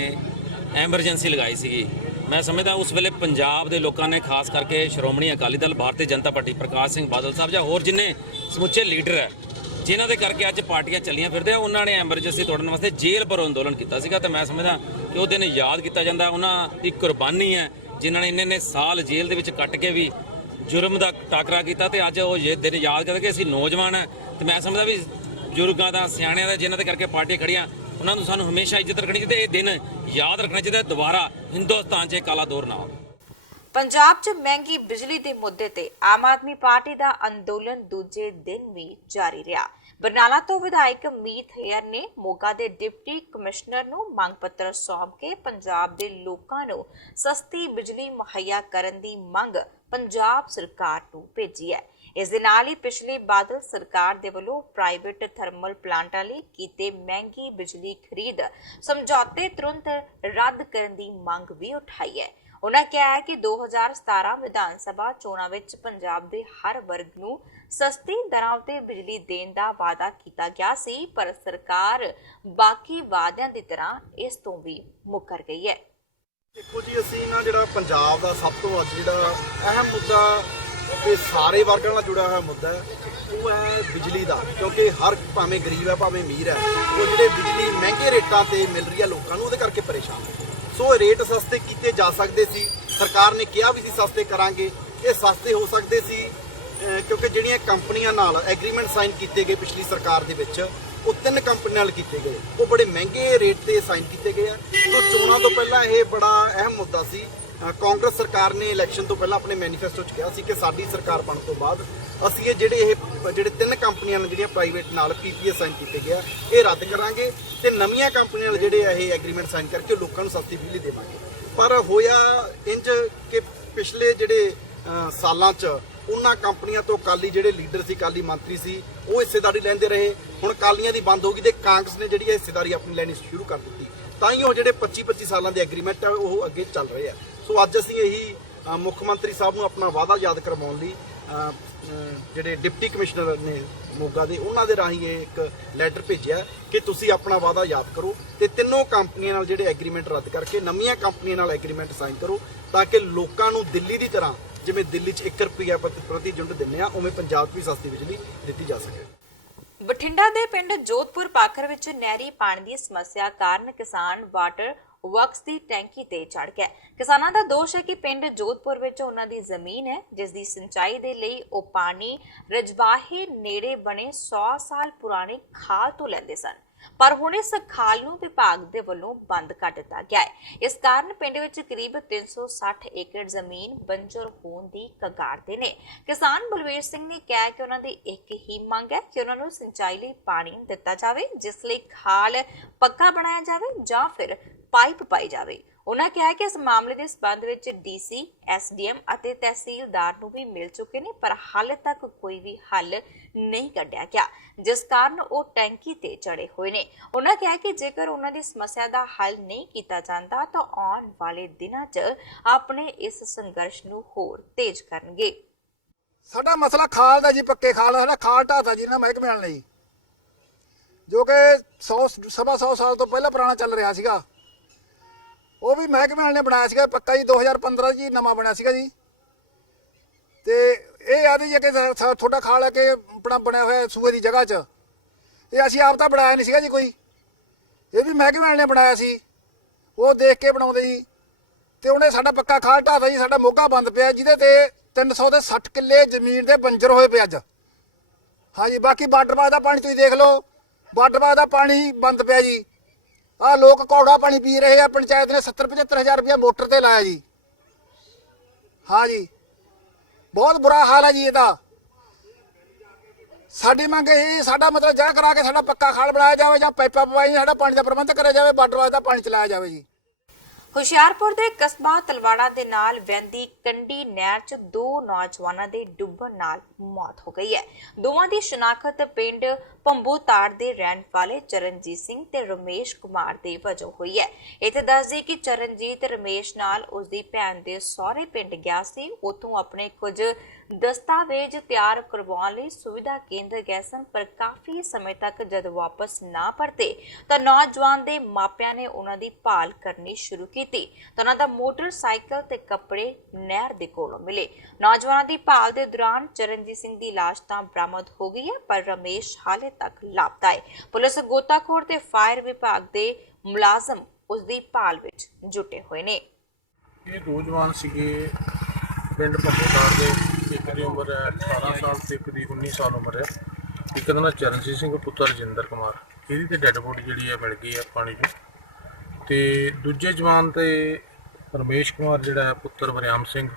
ਐਮਰਜੈਂਸੀ ਲਗਾਈ ਸੀਗੀ, ਮੈਂ ਸਮਝਦਾ ਉਸ ਵੇਲੇ ਪੰਜਾਬ ਦੇ ਲੋਕਾਂ ਨੇ, ਖਾਸ ਕਰਕੇ ਸ਼੍ਰੋਮਣੀ ਅਕਾਲੀ ਦਲ, ਭਾਰਤੀ ਜਨਤਾ ਪਾਰਟੀ, ਪ੍ਰਕਾਸ਼ ਸਿੰਘ ਬਾਦਲ ਸਾਹਿਬ ਜਾਂ ਹੋਰ ਜਿੰਨੇ ਸਮੁੱਚੇ ਲੀਡਰ ਹੈ ਜਿਨ੍ਹਾਂ ਦੇ ਕਰਕੇ ਅੱਜ ਪਾਰਟੀਆਂ ਚੱਲੀਆਂ ਫਿਰਦੇ, ਉਹਨਾਂ ਨੇ ਐਮਰਜੈਂਸੀ ਤੋੜਨ ਵਾਸਤੇ ਜੇਲ੍ਹ ਭਰੋ ਅੰਦੋਲਨ ਕੀਤਾ ਸੀਗਾ। ਤੇ ਮੈਂ ਸਮਝਦਾ ਕਿ ਉਹ ਦਿਨ ਯਾਦ ਕੀਤਾ ਜਾਂਦਾ। ਉਹਨਾਂ ਦੀ ਕੁਰਬਾਨੀ ਹੈ ਜਿਨ੍ਹਾਂ ਨੇ ਇੰਨੇ ਸਾਲ ਜੇਲ੍ਹ ਦੇ ਵਿੱਚ ਕੱਟ ਕੇ ਵੀ ਜੁਰਮ ਦਾ ਟਾਕਰਾ ਕੀਤਾ, ਤੇ ਅੱਜ ਉਹ ਇਹ ਦਿਨ ਯਾਦ ਕਰਕੇ ਅਸੀਂ ਨੌਜਵਾਨ ਹੈ, ਤੇ ਮੈਂ ਸਮਝਦਾ ਵੀ ਬਜ਼ੁਰਗਾਂ ਦਾ, ਸਿਆਣਿਆਂ ਦਾ, ਜਿਨ੍ਹਾਂ ਦੇ ਕਰਕੇ ਪਾਰਟੀਆਂ ਖੜੀਆਂ, ਉਹਨਾਂ ਨੂੰ ਸਾਨੂੰ ਹਮੇਸ਼ਾ ਇੱਜ਼ਤ ਰੱਖਣੀ ਚਾਹੀਦੀ। ਇਹ ਦਿਨ ਯਾਦ ਰੱਖਣਾ ਚਾਹੀਦਾ, ਦੁਬਾਰਾ ਹਿੰਦੁਸਤਾਨ 'ਚ ਕਾਲਾ ਦੌਰ ਨਾ ਆਵੇ। ਪੰਜਾਬ 'ਚ ਮਹਿੰਗੀ ਬਿਜਲੀ ਦੇ ਮੁੱਦੇ ਤੇ ਆਮ ਆਦਮੀ ਪਾਰਟੀ ਦਾ ਅੰਦੋਲਨ ਦੂਜੇ ਦਿਨ ਵੀ ਜਾਰੀ ਰਿਹਾ। ਬਰਨਾਲਾ ਤੋਂ ਵਿਧਾਇਕ ਮੀਤ ਹੇਅਰ ਨੇ ਮੋਗਾ ਦੇ ਡਿਪਟੀ ਕਮਿਸ਼ਨਰ ਨੂੰ ਮੰਗ ਪੱਤਰ ਸੌਂਪ ਕੇ ਪੰਜਾਬ ਦੇ ਲੋਕਾਂ ਨੂੰ ਸਸਤੀ ਬਿਜਲੀ ਮੁਹੱਈਆ ਕਰਨ ਦੀ ਮੰਗ ਪੰਜਾਬ ਸਰਕਾਰ ਨੂੰ ਭੇਜੀ ਹੈ। ਇਸ ਦੇ ਨਾਲ ਹੀ ਪਿਛਲੀ ਬਾਦਲ ਸਰਕਾਰ ਦੇ ਵੱਲੋਂ ਪ੍ਰਾਈਵੇਟ ਥਰਮਲ ਪਲਾਂਟਾਂ ਲਈ ਕੀਤੇ ਮਹਿੰਗੀ ਬਿਜਲੀ ਖਰੀਦ ਸਮਝੌਤੇ ਤੁਰੰਤ ਰੱਦ ਕਰਨ ਦੀ ਮੰਗ ਵੀ ਉਠਾਈ ਹੈ। ਉਹਨਾਂ ਕਿਹਾ ਹੈ ਕਿ 2017 ਵਿਧਾਨ ਸਭਾ ਚੋਣਾਂ ਵਿੱਚ ਪੰਜਾਬ ਦੇ ਹਰ ਵਰਗ ਨੂੰ ਸਸਤੀ ਦਰਾਂ ਉੱਤੇ ਬਿਜਲੀ ਦੇਣ ਦਾ ਵਾਅਦਾ ਕੀਤਾ ਗਿਆ ਸੀ, ਪਰ ਸਰਕਾਰ ਬਾਕੀ ਵਾਅਦਿਆਂ ਦੀ ਤਰ੍ਹਾਂ ਇਸ ਤੋਂ ਵੀ ਮੁੱਕਰ ਗਈ ਹੈ। ਦੇਖੋ ਜੀ, ਅਸੀਂ ਨਾ ਜਿਹੜਾ ਪੰਜਾਬ ਦਾ ਸਭ ਤੋਂ ਅੱਜ ਜਿਹੜਾ ਅਹਿਮ ਮੁੱਦਾ ਤੇ ਸਾਰੇ ਵਰਗਾਂ ਨਾਲ ਜੁੜਿਆ ਹੋਇਆ ਮੁੱਦਾ ਹੈ, ਉਹ ਹੈ ਬਿਜਲੀ ਦਾ। ਕਿਉਂਕਿ ਹਰ ਭਾਵੇਂ ਗਰੀਬ ਹੈ ਭਾਵੇਂ ਅਮੀਰ ਹੈ, ਉਹ ਜਿਹੜੇ ਬਿਜਲੀ ਮਹਿੰਗੇ ਰੇਟਾਂ ਤੇ ਮਿਲ ਰਹੀ ਹੈ ਲੋਕਾਂ ਨੂੰ, ਉਹਦੇ ਕਰਕੇ ਪਰੇਸ਼ਾਨ ਹੈ। ਸੋ ਰੇਟ ਸਸਤੇ ਕੀਤੇ ਜਾ ਸਕਦੇ ਸੀ, ਸਰਕਾਰ ਨੇ ਕਿਹਾ ਵੀ ਸੀ ਸਸਤੇ ਕਰਾਂਗੇ। ਇਹ ਸਸਤੇ ਹੋ ਸਕਦੇ ਸੀ ਕਿਉਂਕਿ ਜਿਹੜੀਆਂ ਕੰਪਨੀਆਂ ਨਾਲ ਐਗਰੀਮੈਂਟ ਸਾਈਨ ਕੀਤੇ ਗਏ ਪਿਛਲੀ ਸਰਕਾਰ ਦੇ ਵਿੱਚ, ਉਹ 3 ਕੰਪਨੀਆਂ ਨਾਲ ਕੀਤੇ ਗਏ, ਉਹ ਬੜੇ ਮਹਿੰਗੇ ਰੇਟ ਤੇ ਸਾਈਨ ਕੀਤੇ ਗਏ ਆ। ਸੋ ਚੋਣਾਂ ਤੋਂ ਪਹਿਲਾਂ ਇਹ ਬੜਾ ਅਹਿਮ ਮੁੱਦਾ ਸੀ। ਕਾਂਗਰਸ ਸਰਕਾਰ ਨੇ ਇਲੈਕਸ਼ਨ ਤੋਂ ਪਹਿਲਾਂ ਆਪਣੇ ਮੈਨੀਫੈਸਟੋ 'ਚ ਕਿਹਾ ਸੀ ਕਿ ਸਾਡੀ ਸਰਕਾਰ ਬਣਨ ਤੋਂ ਬਾਅਦ ਅਸੀਂ ਇਹ ਜਿਹੜੇ 3 ਕੰਪਨੀਆਂ ਨਾਲ ਜਿਹੜੀਆਂ ਪ੍ਰਾਈਵੇਟ ਨਾਲ ਪੀਪੀਏ ਸਾਈਨ ਕੀਤੇ ਗਿਆ, ਇਹ ਰੱਦ ਕਰਾਂਗੇ ਤੇ ਨਵੀਆਂ ਕੰਪਨੀਆਂ ਨਾਲ ਜਿਹੜੇ ਇਹ ਐਗਰੀਮੈਂਟ ਸਾਈਨ ਕਰਕੇ ਲੋਕਾਂ ਨੂੰ ਸਸਤੀ ਬਿਜਲੀ ਦੇਵਾਂਗੇ। ਪਰ ਹੋਇਆ ਇੰਜ ਕਿ ਪਿਛਲੇ ਜਿਹੜੇ ਸਾਲਾਂ 'ਚ ਉਹਨਾਂ ਕੰਪਨੀਆਂ ਤੋਂ ਅਕਾਲੀ ਜਿਹੜੇ ਲੀਡਰ ਸੀ, ਅਕਾਲੀ ਮੰਤਰੀ ਸੀ, ਉਹ ਹਿੱਸੇਦਾਰੀ ਲੈਂਦੇ ਰਹੇ। ਹੁਣ ਅਕਾਲੀਆਂ ਦੀ ਬੰਦ ਹੋ ਗਈ ਤੇ ਕਾਂਗਰਸ ਨੇ ਜਿਹੜੀ ਹਿੱਸੇਦਾਰੀ ਆਪਣੀ ਲੈਣੀ ਸ਼ੁਰੂ ਕਰ ਦਿੱਤੀ, ਤਾਂ ਹੀ ਉਹ ਜਿਹੜੇ 25-25 ਸਾਲਾਂ ਦੇ ਐਗਰੀਮੈਂਟ ਆ ਉਹ ਅੱਗੇ ਚੱਲ ਰਹੇ ਆ। ਸੋ ਅੱਜ ਅਸੀਂ ਇਹੀ ਮੁੱਖ ਮੰਤਰੀ ਸਾਹਿਬ ਨੂੰ ਆਪਣਾ ਵਾਅਦਾ ਯਾਦ ਕਰਵਾਉਣ ਲਈ ਜਿਹੜੇ ਡਿਪਟੀ ਕਮਿਸ਼ਨਰ ਨੇ ਮੋਗਾ ਦੇ, ਉਹਨਾਂ ਦੇ ਰਾਹੀਂ ਇਹ ਇੱਕ ਲੈਟਰ ਭੇਜਿਆ ਕਿ ਤੁਸੀਂ ਆਪਣਾ ਵਾਅਦਾ ਯਾਦ ਕਰੋ ਤੇ 3 ਕੰਪਨੀਆਂ ਨਾਲ ਜਿਹੜੇ ਐਗਰੀਮੈਂਟ ਰੱਦ ਕਰਕੇ ਨਵੀਆਂ ਕੰਪਨੀਆਂ ਨਾਲ ਐਗਰੀਮੈਂਟ ਸਾਈਨ ਕਰੋ, ਤਾਂ ਕਿ ਲੋਕਾਂ ਨੂੰ ਦਿੱਲੀ ਦੀ ਤਰ੍ਹਾਂ, ਜਿਵੇਂ ਦਿੱਲੀ 'ਚ 1 ਰੁਪਿਆ ਪ੍ਰਤੀ ਯੂਨਿਟ ਦਿੰਦੇ ਆ, ਉਵੇਂ ਪੰਜਾਬ 'ਚ ਵੀ ਸਸਤੀ ਬਿਜਲੀ ਦਿੱਤੀ ਜਾ ਸਕੇ। ਬਠਿੰਡਾ ਦੇ ਪਿੰਡ ਜੋਧਪੁਰ ਪਾਖਰ ਵਿੱਚ ਨਹਿਰੀ ਪਾਣੀ ਦੀ ਸਮੱਸਿਆ ਕਾਰਨ ਕਿਸਾਨ ਵਾਟਰ ਵਰਕਸ ਦੀ ਟੈਂਕੀ ਤੇ ਚੜ ਗਿਆ। ਕਿਸਾਨਾਂ ਦਾ ਦੋਸ਼ ਹੈ ਕਿ ਪਿੰਡ ਜੋਧਪੁਰ ਵਿੱਚ ਉਹਨਾਂ ਦੀ ਜ਼ਮੀਨ ਹੈ, ਜਿਸ ਦੀ ਸਿੰਚਾਈ ਦੇ ਲਈ ਉਹ ਪਾਣੀ ਰਜਬਾਹੇ ਨੇੜੇ ਬਣੇ 100 ਸਾਲ ਪੁਰਾਣੇ ਖਾਲ ਤੋਂ ਲੈਂਦੇ ਸਨ, ਪਰ ਹੁਣ ਇਸ ਖਾਲ ਨੂੰ ਵਿਭਾਗ ਦੇ ਵੱਲੋਂ ਬੰਦ ਕਰ ਦਿੱਤਾ ਗਿਆ ਹੈ। ਇਸ ਕਾਰਨ ਪਿੰਡ ਵਿੱਚ ਕਰੀਬ 360 ਏਕੜ ਜ਼ਮੀਨ ਬੰਜਰ ਹੋਣ ਦੀ ਕਗਾਰ ਤੇ ਨੇ। ਕਿਸਾਨ ਬਲਵੀਰ ਸਿੰਘ ਨੇ ਕਿਹਾ ਕਿ ਉਹਨਾਂ ਦੀ ਇੱਕ ਹੀ ਮੰਗ ਹੈ ਕਿ ਉਹਨਾਂ ਨੂੰ ਸਿੰਚਾਈ ਲਈ ਪਾਣੀ ਦਿੱਤਾ ਜਾਵੇ, ਜਿਸ ਲਈ ਖਾਲ ਪੱਕਾ ਬਣਾਇਆ ਜਾਵੇ ਜਾਂ ਫਿਰ ਪਾਈਪ ਪਾਈ ਜਾਵੇ। ਉਹਨਾਂ ਕਿਹਾ ਕਿ ਇਸ ਮਾਮਲੇ ਦੇ ਸਬੰਧ ਵਿੱਚ ਡੀਸੀ, ਐਸਡੀਐਮ ਅਤੇ ਤਹਿਸੀਲਦਾਰ ਨੂੰ ਵੀ ਮਿਲ ਚੁੱਕੇ ਨੇ, ਪਰ ਹਾਲੇ ਤੱਕ ਕੋਈ ਵੀ ਹੱਲ ਨਹੀਂ ਕੱਢਿਆ ਗਿਆ, ਜਿਸ ਕਾਰਨ ਉਹ ਟੈਂਕੀ ਤੇ ਚੜੇ ਹੋਏ ਨੇ। ਉਹਨਾਂ ਕਿਹਾ ਕਿ ਜੇਕਰ ਉਹਨਾਂ ਦੀ ਸਮੱਸਿਆ ਦਾ ਹੱਲ ਨਹੀਂ ਕੀਤਾ ਜਾਂਦਾ ਤਾਂ ਆਉਣ ਵਾਲੇ ਦਿਨਾਂ 'ਚ ਆਪਣੇ ਇਸ ਸੰਘਰਸ਼ ਨੂੰ ਹੋਰ ਤੇਜ਼ ਕਰਨਗੇ। ਸਾਡਾ ਮਸਲਾ ਖਾਲ ਦਾ ਜੀ, ਪੱਕੇ ਖਾਲ ਦਾ। ਸਾਡਾ ਖਾਲ ਢਾਤਾ ਜੀ ਨਾ ਮਹਿਕਮੇ ਵਾਲਿਆਂ ਲਈ, ਜੋ ਕਿ 100 ਸਾਲ ਤੋਂ ਪਹਿਲਾਂ ਪੁਰਾਣਾ ਚੱਲ ਰਿਹਾ ਸੀਗਾ। ਉਹ ਵੀ ਮਹਿਕਮੇ ਵਾਲੇ ਨੇ ਬਣਾਇਆ ਸੀਗਾ ਪੱਕਾ ਜੀ, 2015 ਜੀ ਨਵਾਂ ਬਣਿਆ ਸੀਗਾ ਜੀ। ਤੇ ਇਹ ਆਦੀ ਜੇ ਕਿ ਤੁਹਾਡਾ ਖਾਲ ਹੈ ਕਿ ਆਪਣਾ ਬਣਿਆ ਹੋਇਆ ਸੂਏ ਦੀ ਜਗ੍ਹਾ 'ਚ, ਇਹ ਅਸੀਂ ਆਪ ਤਾਂ ਬਣਾਇਆ ਨਹੀਂ ਸੀਗਾ ਜੀ ਕੋਈ, ਇਹ ਵੀ ਮਹਿਕਮੇ ਵਾਲੇ ਨੇ ਬਣਾਇਆ ਸੀ, ਉਹ ਦੇਖ ਕੇ ਬਣਾਉਂਦੇ ਜੀ। ਤੇ ਉਹਨੇ ਸਾਡਾ ਪੱਕਾ ਖਾਲ ਢਾਤਾ ਜੀ, ਸਾਡਾ ਮੋਗਾ ਬੰਦ ਪਿਆ, ਜਿਹਦੇ ਤੇ 360 ਕਿੱਲੇ ਜ਼ਮੀਨ ਦੇ ਬੰਜਰ ਹੋਏ ਪਏ ਅੱਜ। ਹਾਂਜੀ, ਬਾਕੀ ਵਾਟਰਬਾਗ ਦਾ ਪਾਣੀ ਤੁਸੀਂ ਦੇਖ ਲਓ, ਵਾਟਰਬਾਗ ਦਾ ਪਾਣੀ ਬੰਦ ਪਿਆ ਜੀ। ਆਹ ਲੋਕ ਕੌੜਾ ਪਾਣੀ ਪੀ ਰਹੇ ਆ। ਪੰਚਾਇਤ ਨੇ 70-75 ਹਜ਼ਾਰ ਰੁਪਇਆ ਮੋਟਰ ਤੇ ਲਾਇਆ ਜੀ, हाँ जी बहुत बुरा हाल है जी ਇਹਦਾ। ਸਾਡੀ ਮੰਗ ਇਹ ਸਾਡਾ ਮਤਲਬ ਜਗ੍ਹਾ ਕਰਾ ਕੇ ਸਾਡਾ ਪੱਕਾ ਖਾਲ ਬਣਾਇਆ ਜਾਵੇ ਜਾਂ ਪਾਈਪਾਂ ਪਵਾਈਆਂ ਸਾਡਾ ਪਾਣੀ ਦਾ ਪ੍ਰਬੰਧ ਕਰਿਆ ਜਾਵੇ, ਵਾਟਰ ਵਾਸ ਦਾ ਪਾਣੀ ਚਲਾਇਆ ਜਾਵੇ ਜੀ। ਹੁਸ਼ਿਆਰਪੁਰ ਦੇ ਕਸਬਾ ਤਲਵਾੜਾ ਦੇ ਨਾਲ ਵਹਿੰਦੀ ਕੰਢੀ ਨਹਿਰ 'ਚ 2 ਨੌਜਵਾਨਾਂ ਦੇ ਡੁੱਬਣ ਨਾਲ ਮੌਤ ਹੋ ਗਈ ਹੈ। ਦੋਵਾਂ ਦੀ ਸ਼ਨਾਖਤ ਪਿੰਡ ਪੰਬੂਤਾੜ ਦੇ ਰਹਿਣ ਵਾਲੇ ਚਰਨਜੀਤ ਸਿੰਘ ਤੇ ਰਮੇਸ਼ ਕੁਮਾਰ ਦੇ ਵਜੋਂ ਹੋਈ ਹੈ। ਇੱਥੇ ਦੱਸਦੇ ਕਿ ਚਰਨਜੀਤ ਰਮੇਸ਼ ਨਾਲ ਉਸ ਦੀ ਭੈਣ ਦੇ ਸਹੁਰੇ ਪਿੰਡ ਗਿਆ ਸੀ। ਉੱਥੋਂ ਆਪਣੇ ਕੁਝ ਦਸਤਾਵੇਜ਼ ਤਿਆਰ ਕਰਵਾਉਣ ਲਈ ਸੁਵਿਧਾ ਕੇਂਦਰ ਗਏ ਸਨ, ਪਰ ਕਾਫੀ ਸਮੇਂ ਤੱਕ ਜਦ ਵਾਪਸ ਨਾ ਪਰਤੇ ਤਾਂ ਨੌਜਵਾਨ ਦੇ ਮਾਪਿਆਂ ਨੇ ਉਹਨਾਂ ਦੀ ਭਾਲ ਕਰਨੀ ਸ਼ੁਰੂ ਕੀਤੀ ਤਾਂ ਉਹਨਾਂ ਦਾ ਮੋਟਰਸਾਈਕਲ ਤੇ ਕੱਪੜੇ ਨਹਿਰ ਦੇ ਕੋਲੋਂ ਮਿਲੇ। ਨੌਜਵਾਨਾਂ ਦੀ ਭਾਲ ਦੇ ਦੌਰਾਨ ਚਰਨਜੀਤ ਸਿੰਘ ਦੀ ਲਾਸ਼ ਤਾਂ ਬਰਾਮਦ ਹੋ ਗਈ ਹੈ, ਪਰ ਰਮੇਸ਼ ਹਾਲੇ ਤੱਕ ਲਾਪਤਾ ਹੈ। ਪੁਲਿਸ ਗੋਤਾਖੋਰ ਤੇ ਫਾਇਰ ਵਿਭਾਗ ਦੇ ਮੁਲਾਜ਼ਮ ਉਸ ਦੀ ਭਾਲ ਵਿੱਚ ਜੁਟੇ ਹੋਏ ਨੇ। ਇਹ ਦੋ ਜਵਾਨ ਸੀਗੇ ਪਿੰਡ ਪੰਬੂਤਾੜ ਦੇ, ਇੱਕ ਦੀ ਉਮਰ ਹੈ 18 ਸਾਲ ਤੇ ਇੱਕ ਦੀ 19 ਸਾਲ ਉਮਰ ਹੈ। ਇੱਕ ਦਾ ਨਾਂ ਚਰਨਜੀਤ ਸਿੰਘ ਪੁੱਤਰ ਰਜਿੰਦਰ ਕੁਮਾਰ, ਇਹਦੀ ਤੇ ਡੈੱਡ ਬੋਡੀ ਜਿਹੜੀ ਹੈ ਮਿਲ ਗਈ ਹੈ ਪਾਣੀ 'ਚ। ਤੇ ਦੂਜੇ ਜਵਾਨ ਤੇ ਰਮੇਸ਼ ਕੁਮਾਰ ਜਿਹੜਾ ਹੈ ਪੁੱਤਰ ਵਰਿਆਮ ਸਿੰਘ,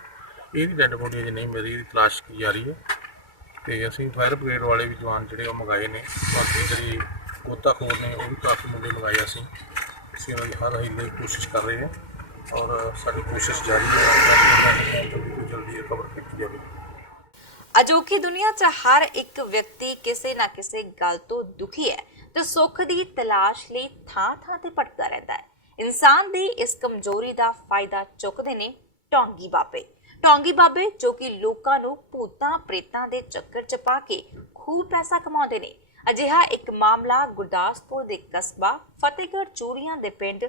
ਇਹਦੀ ਡੈੱਡ ਬੋਡੀ ਅਜੇ ਨਹੀਂ ਮਿਲੀ, ਇਹਦੀ ਤਲਾਸ਼ ਕੀਤੀ ਜਾ ਰਹੀ ਹੈ। ਤੇ ਅਸੀਂ ਫਾਇਰ ਬ੍ਰਿਗੇਡ ਵਾਲੇ ਵੀ ਜਵਾਨ ਜਿਹੜੇ ਉਹ ਮੰਗਾਏ ਨੇ, ਬਾਕੀ ਜਿਹੜੀ ਗੋਤਾਖੋਰ ਨੇ ਉਹ ਵੀ ਕਾਫੀ ਮੁੰਡੇ ਮੰਗਾਏ। ਅਸੀਂ ਉਹਨਾਂ ਦੀ ਹਰ ਹੀਲੇ ਕੋਸ਼ਿਸ਼ ਕਰ ਰਹੇ ਹਾਂ ਔਰ ਸਾਡੀ ਕੋਸ਼ਿਸ਼ ਜਾਰੀ ਹੈ ਕਿ ਜਲਦੀ ਖਬਰ ਕੀਤੀ ਜਾਵੇ। ਅਜੋਕੀ ਦੁਨੀਆ 'ਚ ਹਰ ਇੱਕ ਵਿਅਕਤੀ ਕਿਸੇ ਨਾ ਕਿਸੇ ਗੱਲ ਤੋਂ ਦੁਖੀ ਹੈ ਤੇ ਸੁੱਖ ਦੀ ਤਲਾਸ਼ ਲਈ ਥਾਂ-ਥਾਂ ਤੇ ਭਟਕਦਾ ਰਹਿੰਦਾ ਹੈ। ਇਨਸਾਨ ਦੀ ਇਸ ਕਮਜ਼ੋਰੀ ਦਾ ਫਾਇਦਾ ਚੁੱਕਦੇ ਨੇ ਢੋਂਗੀ ਬਾਬੇ। ਢੋਂਗੀ ਬਾਬੇ ਜੋ ਕਿ ਲੋਕਾਂ ਨੂੰ ਭੂਤਾਂ ਪ੍ਰੇਤਾਂ ਦੇ ਚੱਕਰ 'ਚ ਪਾ ਕੇ ਖੂਬ ਪੈਸਾ ਕਮਾਉਂਦੇ ਨੇ। ਅਜਿਹਾ ਇੱਕ ਮਾਮਲਾ ਗੁਰਦਾਸਪੁਰ ਦੇ ਕਸਬਾ ਫਤਿਹਗੜ੍ਹ ਚੂੜੀਆਂ ਦੇ ਪਿੰਡ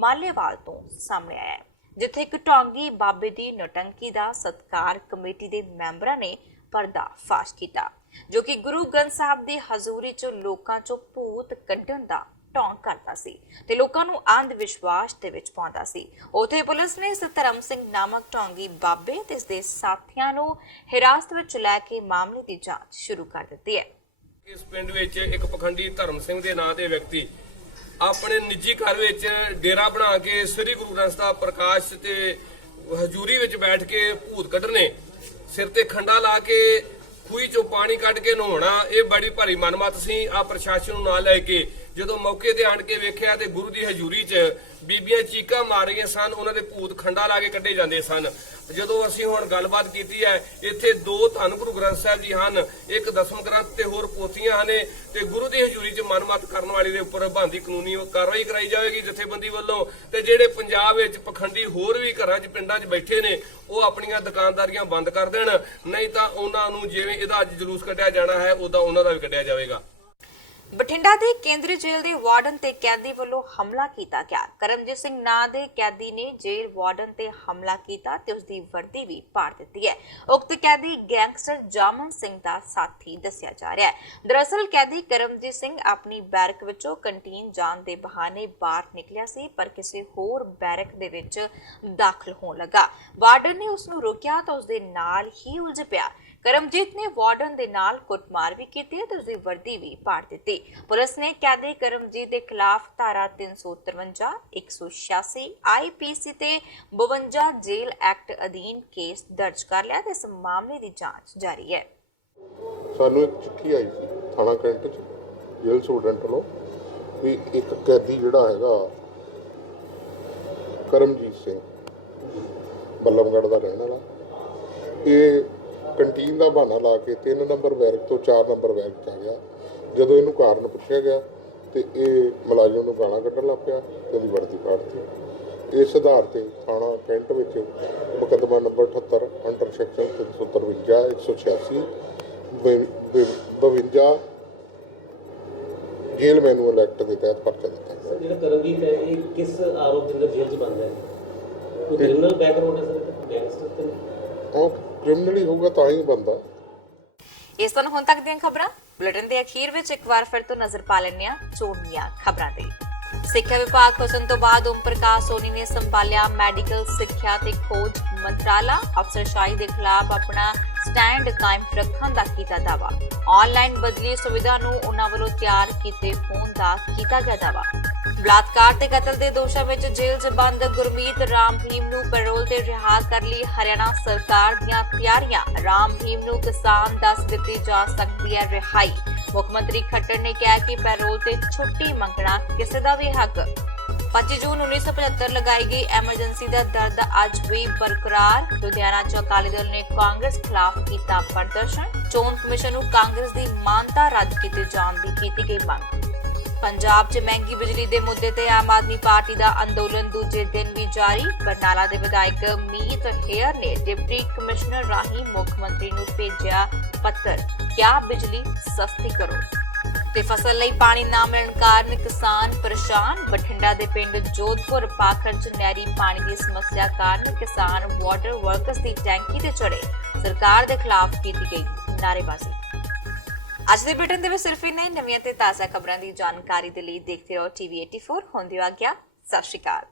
ਮਾਲੇਵਾਲ ਤੋਂ ਸਾਹਮਣੇ ਆਇਆ ਹੈ, ਜਿੱਥੇ ਇੱਕ ਢੋਂਗੀ ਬਾਬੇ ਦੀ ਨੌਟੰਕੀ ਦਾ ਸਤਿਕਾਰ ਕਮੇਟੀ ਦੇ ਮੈਂਬਰਾਂ ਨੇ ਪਰਦਾ ਫਾਸ਼ ਕੀਤਾ, ਜੋ ਕਿ ਗੁਰੂ ਗ੍ਰੰਥ ਸਾਹਿਬ ਦੀ ਹਜ਼ੂਰੀ 'ਚ ਲੋਕਾਂ 'ਚੋਂ ਭੂਤ ਕੱਢਣ ਦਾ ਢੋਂਗ ਕਰਦਾ ਸੀ ਤੇ ਲੋਕਾਂ ਨੂੰ ਅੰਧ ਵਿਸ਼ਵਾਸ ਦੇ ਵਿੱਚ ਪਾਉਂਦਾ ਸੀ। ਉੱਥੇ ਪੁਲਿਸ ਨੇ ਧਰਮ ਸਿੰਘ ਨਾਮਕ ਢੋਂਗੀ ਬਾਬੇ ਤੇ ਇਸ ਦੇ ਸਾਥੀਆਂ ਨੂੰ ਹਿਰਾਸਤ ਵਿੱਚ ਲੈ ਕੇ ਮਾਮਲੇ ਦੀ ਜਾਂਚ ਸ਼ੁਰੂ ਕਰ ਦਿੱਤੀ ਹੈ। ਇਸ ਪਿੰਡ ਵਿੱਚ ਇੱਕ ਪਖੰਡੀ ਧਰਮ ਸਿੰਘ ਦੇ ਨਾਂ ਦੇ ਵਿਅਕਤੀ ਆਪਣੇ ਨਿੱਜੀ ਘਰ ਵਿੱਚ ਡੇਰਾ ਬਣਾ ਕੇ ਸ੍ਰੀ ਗੁਰੂ ਗ੍ਰੰਥ ਸਾਹਿਬ ਪ੍ਰਕਾਸ਼ ਤੇ ਹਜ਼ੂਰੀ ਵਿੱਚ ਬੈਠ ਕੇ ਭੂਤ ਕੱਢਣੇ, ਸਿਰ ਤੇ ਖੰਡਾ ਲਾ ਕੇ ਖੂਹੀ ਚੋਂ ਪਾਣੀ ਕੱਢ ਕੇ ਨਹਾਉਣਾ, ਇਹ ਬੜੀ ਭਾਰੀ ਮਨਮਤ ਸੀ। ਆ ਪ੍ਰਸ਼ਾਸਨ ਨੂੰ ਨਾਲ ਲੈ ਕੇ ਜਦੋਂ ਮੌਕੇ ਤੇ ਆਣ ਕੇ ਵੇਖਿਆ ਤੇ ਗੁਰੂ ਦੀ ਹਜ਼ੂਰੀ 'ਚ ਬੀਬੀਆਂ ਚੀਕਾਂ ਮਾਰ ਰਹੀਆਂ ਸਨ, ਉਹਨਾਂ ਦੇ ਭੂਤ ਖੰਡਾ ਲਾ ਕੇ ਕੱਢੇ ਜਾਂਦੇ ਸਨ। ਜਦੋਂ ਅਸੀਂ ਹੁਣ ਗੱਲਬਾਤ ਕੀਤੀ ਹੈ, ਇੱਥੇ 2 ਧੰਨ ਗੁਰੂ ਗ੍ਰੰਥ ਸਾਹਿਬ ਜੀ ਹਨ, ਇੱਕ ਦਸਮ ਗ੍ਰੰਥ ਤੇ ਹੋਰ ਪੋਥੀਆਂ ਹਨ ਤੇ ਗੁਰੂ ਦੀ ਹਜ਼ੂਰੀ 'ਚ ਮਨਮਤ ਕਰਨ ਵਾਲੇ ਦੇ ਉੱਪਰ ਬਣਦੀ ਕਾਨੂੰਨੀ ਕਾਰਵਾਈ ਕਰਾਈ ਜਾਵੇਗੀ ਜਥੇਬੰਦੀ ਵੱਲੋਂ। ਤੇ ਜਿਹੜੇ ਪੰਜਾਬ ਵਿੱਚ ਪਖੰਡੀ ਹੋਰ ਵੀ ਘਰਾਂ 'ਚ ਪਿੰਡਾਂ 'ਚ ਬੈਠੇ ਨੇ, ਉਹ ਆਪਣੀਆਂ ਦੁਕਾਨਦਾਰੀਆਂ ਬੰਦ ਕਰ ਦੇਣ, ਨਹੀਂ ਤਾਂ ਉਹਨਾਂ ਨੂੰ ਜਿਵੇਂ ਇਹਦਾ ਅੱਜ ਜਲੂਸ ਕੱਢਿਆ ਜਾਣਾ ਹੈ ਉਦਾਂ ਉਹਨਾਂ ਦਾ ਵੀ ਕੱਢਿਆ ਜਾਵੇਗਾ। ਬਠਿੰਡਾ ਦੇ ਕੇਂਦਰੀ ਜੇਲ੍ਹ ਦੇ ਵਾਰਡਨ ਤੇ ਕੈਦੀ ਵੱਲੋਂ ਹਮਲਾ ਕੀਤਾ ਗਿਆ। ਕਰਮਜੀਤ ਸਿੰਘ ਨਾਂ ਦੇ ਕੈਦੀ ਨੇ ਜੇਲ੍ਹ ਵਾਰਡਨ ਤੇ ਹਮਲਾ ਕੀਤਾ ਤੇ ਉਸ ਦੀ ਵਰਦੀ ਵੀ ਪਾੜ ਦਿੱਤੀ ਹੈ। ਉਕਤ ਕੈਦੀ ਗੈਂਗਸਟਰ ਜਾਮਨ ਸਿੰਘ ਦਾ ਸਾਥੀ ਦੱਸਿਆ ਜਾ ਰਿਹਾ ਹੈ। ਦਰਅਸਲ ਕੈਦੀ ਕਰਮਜੀਤ ਸਿੰਘ ਆਪਣੀ ਬੈਰਕ ਵਿੱਚੋਂ ਕੰਟੀਨ ਜਾਣ ਦੇ ਬਹਾਨੇ ਬਾਹਰ ਨਿਕਲਿਆ ਸੀ, ਪਰ ਕਿਸੇ ਹੋਰ ਬੈਰਕ ਦੇ ਵਿੱਚ ਦਾਖਲ ਹੋਣ ਲੱਗਾ। ਵਾਰਡਨ ਨੇ ਉਸ ਨੂੰ ਰੋਕਿਆ ਤਾਂ ਉਸ ਦੇ ਨਾਲ ਹੀ ਉਲਝ ਪਿਆ। ਕਰਮਜੀਤ ਨੇ ਵਾਰਡਨ ਦੇ ਨਾਲ ਕੁੱਟਮਾਰ ਵੀ ਕੀਤੀ ਤੇ ਉਸਦੀ ਵਰਦੀ ਵੀ ਪਾੜ ਦਿੱਤੀ। ਪੁਲਿਸ ਨੇ ਕੈਦੀ ਕਰਮਜੀਤ ਦੇ ਖਿਲਾਫ ਧਾਰਾ 353, 186 IPC ਤੇ 52 ਜੇਲ ਐਕਟ ਅਧੀਨ ਕੇਸ ਦਰਜ ਕਰ ਲਿਆ ਤੇ ਇਸ ਮਾਮਲੇ ਦੀ ਜਾਂਚ ਜਾਰੀ ਹੈ। ਸਾਨੂੰ ਇੱਕ ਚਿੱਠੀ ਆਈ ਸੀ ਥਾਣਾ ਕੈਂਟ ਚ ਜੇਲ੍ਹ ਸੁਪਰਡੈਂਟ ਵੱਲੋਂ ਵੀ ਇੱਕ ਕੈਦੀ ਜਿਹੜਾ ਹੈਗਾ ਕਰਮਜੀਤ ਸਿੰਘ ਬੱਲਮਗੜ੍ਹ ਦਾ ਰਹਿਣ ਵਾਲਾ, ਇਹ ਕੰਟੀਨ ਦਾ ਬਹਾਨਾ ਲਾ ਕੇ 3 ਨੰਬਰ ਬੈਰਕ ਤੋਂ 4 ਨੰਬਰ ਬੈਰਕ 'ਚ ਆ ਗਿਆ। ਜਦੋਂ ਇਹਨੂੰ ਕਾਰਨ ਪੁੱਛਿਆ ਗਿਆ ਤੇ ਇਹ ਮੁਲਾਜ਼ਮ ਨੂੰ ਗਾਲਾਂ ਕੱਢਣ ਲੱਗ ਪਿਆ ਤੇ ਉਹਦੀ ਵਰਦੀ ਪਾੜਤੀ। ਇਸ ਆਧਾਰ ਤੇ ਥਾਣਾ ਕੈਂਟ ਵਿੱਚ ਮੁਕੱਦਮਾ ਨੰਬਰ 78 ਅੰਡਰ ਸੈਕਸ਼ਨ 353, 186, 52 ਜੇਲ੍ਹ ਮੈਨੂਅਲ ਐਕਟ ਦੇ ਤਹਿਤ ਪਰਚਾ ਦਿੱਤਾ। ਜਿਹੜਾ ਕਰਮਜੀਤ ਹੈ ਇਹ ਕਿਸ ਆਰੋਪ ਦੇ ਅੰਦਰ ਜੇਲ੍ਹ 'ਚ ਬੰਦ ਹੈ? ਕੋਈ ਕ੍ਰਿਮੀਨਲ ਬੈਕਗ੍ਰਾਉਂਡ ਹੈ ਸਰ? ਗੈਂਗਸਟਰ ਤੇ ਉਹ ਕ੍ਰਿਮੀਨਲੀ ਹੋਊਗਾ ਤਾਂ ਹੀ ਬੰਦਾ। ਇਸ ਤੋਂ ਹੁਣ ਤੱਕ ਦੀਆਂ ਖਬਰਾਂ ਬੁਲੇਟਿਨ ਦੇ ਅਖੀਰ ਵਿੱਚ ਇੱਕ ਵਾਰ ਫਿਰ ਤੋਂ ਨਜ਼ਰ ਪਾ ਲੈਂਦੇ ਹਾਂ ਚੋਣ ਦੀਆਂ ਖਬਰਾਂ ਤੇ। ਸਿੱਖਿਆ ਵਿਭਾਗ ਖੁੱਲ੍ਹਣ ਤੋਂ ਬਾਅਦ ਓਮ ਪ੍ਰਕਾਸ਼ ਸੋਨੀ ਨੇ ਸੰਭਾਲਿਆ ਮੈਡੀਕਲ ਸਿੱਖਿਆ ਤੇ ਖੋਜ ਮੰਤਰਾਲਾ। ਅਫਸਰਸ਼ਾਹੀ ਦੇ ਖਿਲਾਫ ਆਪਣਾ ਸਟੈਂਡ ਕਾਇਮ ਰੱਖਣ ਦਾ ਕੀਤਾ ਦਾਅਵਾ। ਆਨਲਾਈਨ ਬਦਲੀ ਸੁਵਿਧਾ ਨੂੰ ਉਹਨਾਂ ਵੱਲੋਂ ਤਿਆਰ ਕੀਤੇ ਫੋਨ ਦਾ ਕੀਤਾ ਗਿਆ ਦਾਅਵਾ। ਬਲਾਤਕਾਰ ਤੇ ਕਤਲ ਦੇ ਦੋਸ਼ਾਂ ਵਿੱਚ ਜੇਲ੍ਹ 'ਚ ਬੰਦ ਗੁਰਮੀਤ ਰਾਮ ਭੀਮ ਨੂੰ ਪੈਰੋਲ ਤੇ ਰਿਹਾ ਕਰ ਲਈ ਹਰਿਆਣਾ ਸਰਕਾਰ ਦੀਆਂ ਤਿਆਰੀਆਂ। ਰਾਮ ਭੀਮ ਨੂੰ ਕਿਸਾਨ ਦੱਸ ਦਿੱਤੀ ਜਾ ਸਕਦੀ ਹੈ ਰਿਹਾਈ। ਮੁੱਖ ਮੰਤਰੀ ਖੱਟਰ ਨੇ ਕਿਹਾ ਕਿ ਪੈਰੋਲ ਤੇ ਛੁੱਟੀ ਮੰਗਣਾ ਕਿਸੇ ਦਾ ਵੀ ਹੱਕ। 25 ਜੂਨ 1975 ਲਗਾਈ ਗਈ ਐਮਰਜੈਂਸੀ ਦਾ ਦਰਦ ਅੱਜ ਵੀ ਬਰਕਰਾਰ। ਲੁਧਿਆਣਾ 'ਚ ਅਕਾਲੀ ਦਲ ਨੇ ਕਾਂਗਰਸ ਖਿਲਾਫ ਕੀਤਾ ਪ੍ਰਦਰਸ਼ਨ। ਚੋਣ ਕਮਿਸ਼ਨ ਨੂੰ ਕਾਂਗਰਸ ਦੀ ਮਾਨਤਾ ਰੱਦ ਕੀਤੇ ਜਾਣ ਦੀ ਕੀਤੀ ਗਈ ਮੰਗ। ਪੰਜਾਬ 'ਚ ਮਹਿੰਗੀ ਬਿਜਲੀ ਦੇ ਮੁੱਦੇ ਤੇ ਆਮ ਆਦਮੀ ਪਾਰਟੀ ਦਾ ਅੰਦੋਲਨ ਦੂਜੇ ਦਿਨ ਵੀ ਜਾਰੀ। ਬਰਨਾਲਾ ਦੇ ਵਿਧਾਇਕ ਮੀਤ ਹੇਅਰ ਨੇ ਡਿਪਟੀ ਕਮਿਸ਼ਨਰ ਰਾਹੀਂ ਮੁੱਖ ਮੰਤਰੀ ਨੂੰ ਭੇਜਿਆ ਪੱਤਰ, ਕਿਹਾ ਬਿਜਲੀ ਸਸਤੀ ਕਰੋ। ਤੇ ਫਸਲ ਲਈ ਪਾਣੀ ਨਾ ਮਿਲਣ ਕਾਰਨ ਕਿਸਾਨ ਪਰੇਸ਼ਾਨ। ਬਠਿੰਡਾ ਦੇ ਪਿੰਡ ਜੋਧਪੁਰ ਪਾਖਰ 'ਚ ਨਹਿਰੀ ਪਾਣੀ ਦੀ ਸਮੱਸਿਆ ਕਾਰਨ ਕਿਸਾਨ ਵਾਟਰ ਵਰਕਰਸ ਦੀ ਟੈਂਕੀ ਤੇ ਚੜੇ। ਸਰਕਾਰ ਦੇ ਖਿਲਾਫ ਕੀਤੀ ਗਈ ਨਾਅਰੇਬਾਜ਼ੀ। ਅੱਜ ਦੇ ਬੁਲੇਟਿਨ ਦੇ ਵਿੱਚ ਸਿਰਫ ਇੰਨਾ ਹੀ। ਨਵੀਆਂ ਤੇ ਤਾਜ਼ਾ ਖਬਰਾਂ ਦੀ ਜਾਣਕਾਰੀ ਦੇ ਲਈ ਦੇਖਦੇ ਰਹੋ TV 84। ਹੁੰਦੀ ਹੋ ਆਗਿਆ। ਸਤਿ ਸ਼੍ਰੀ ਅਕਾਲ।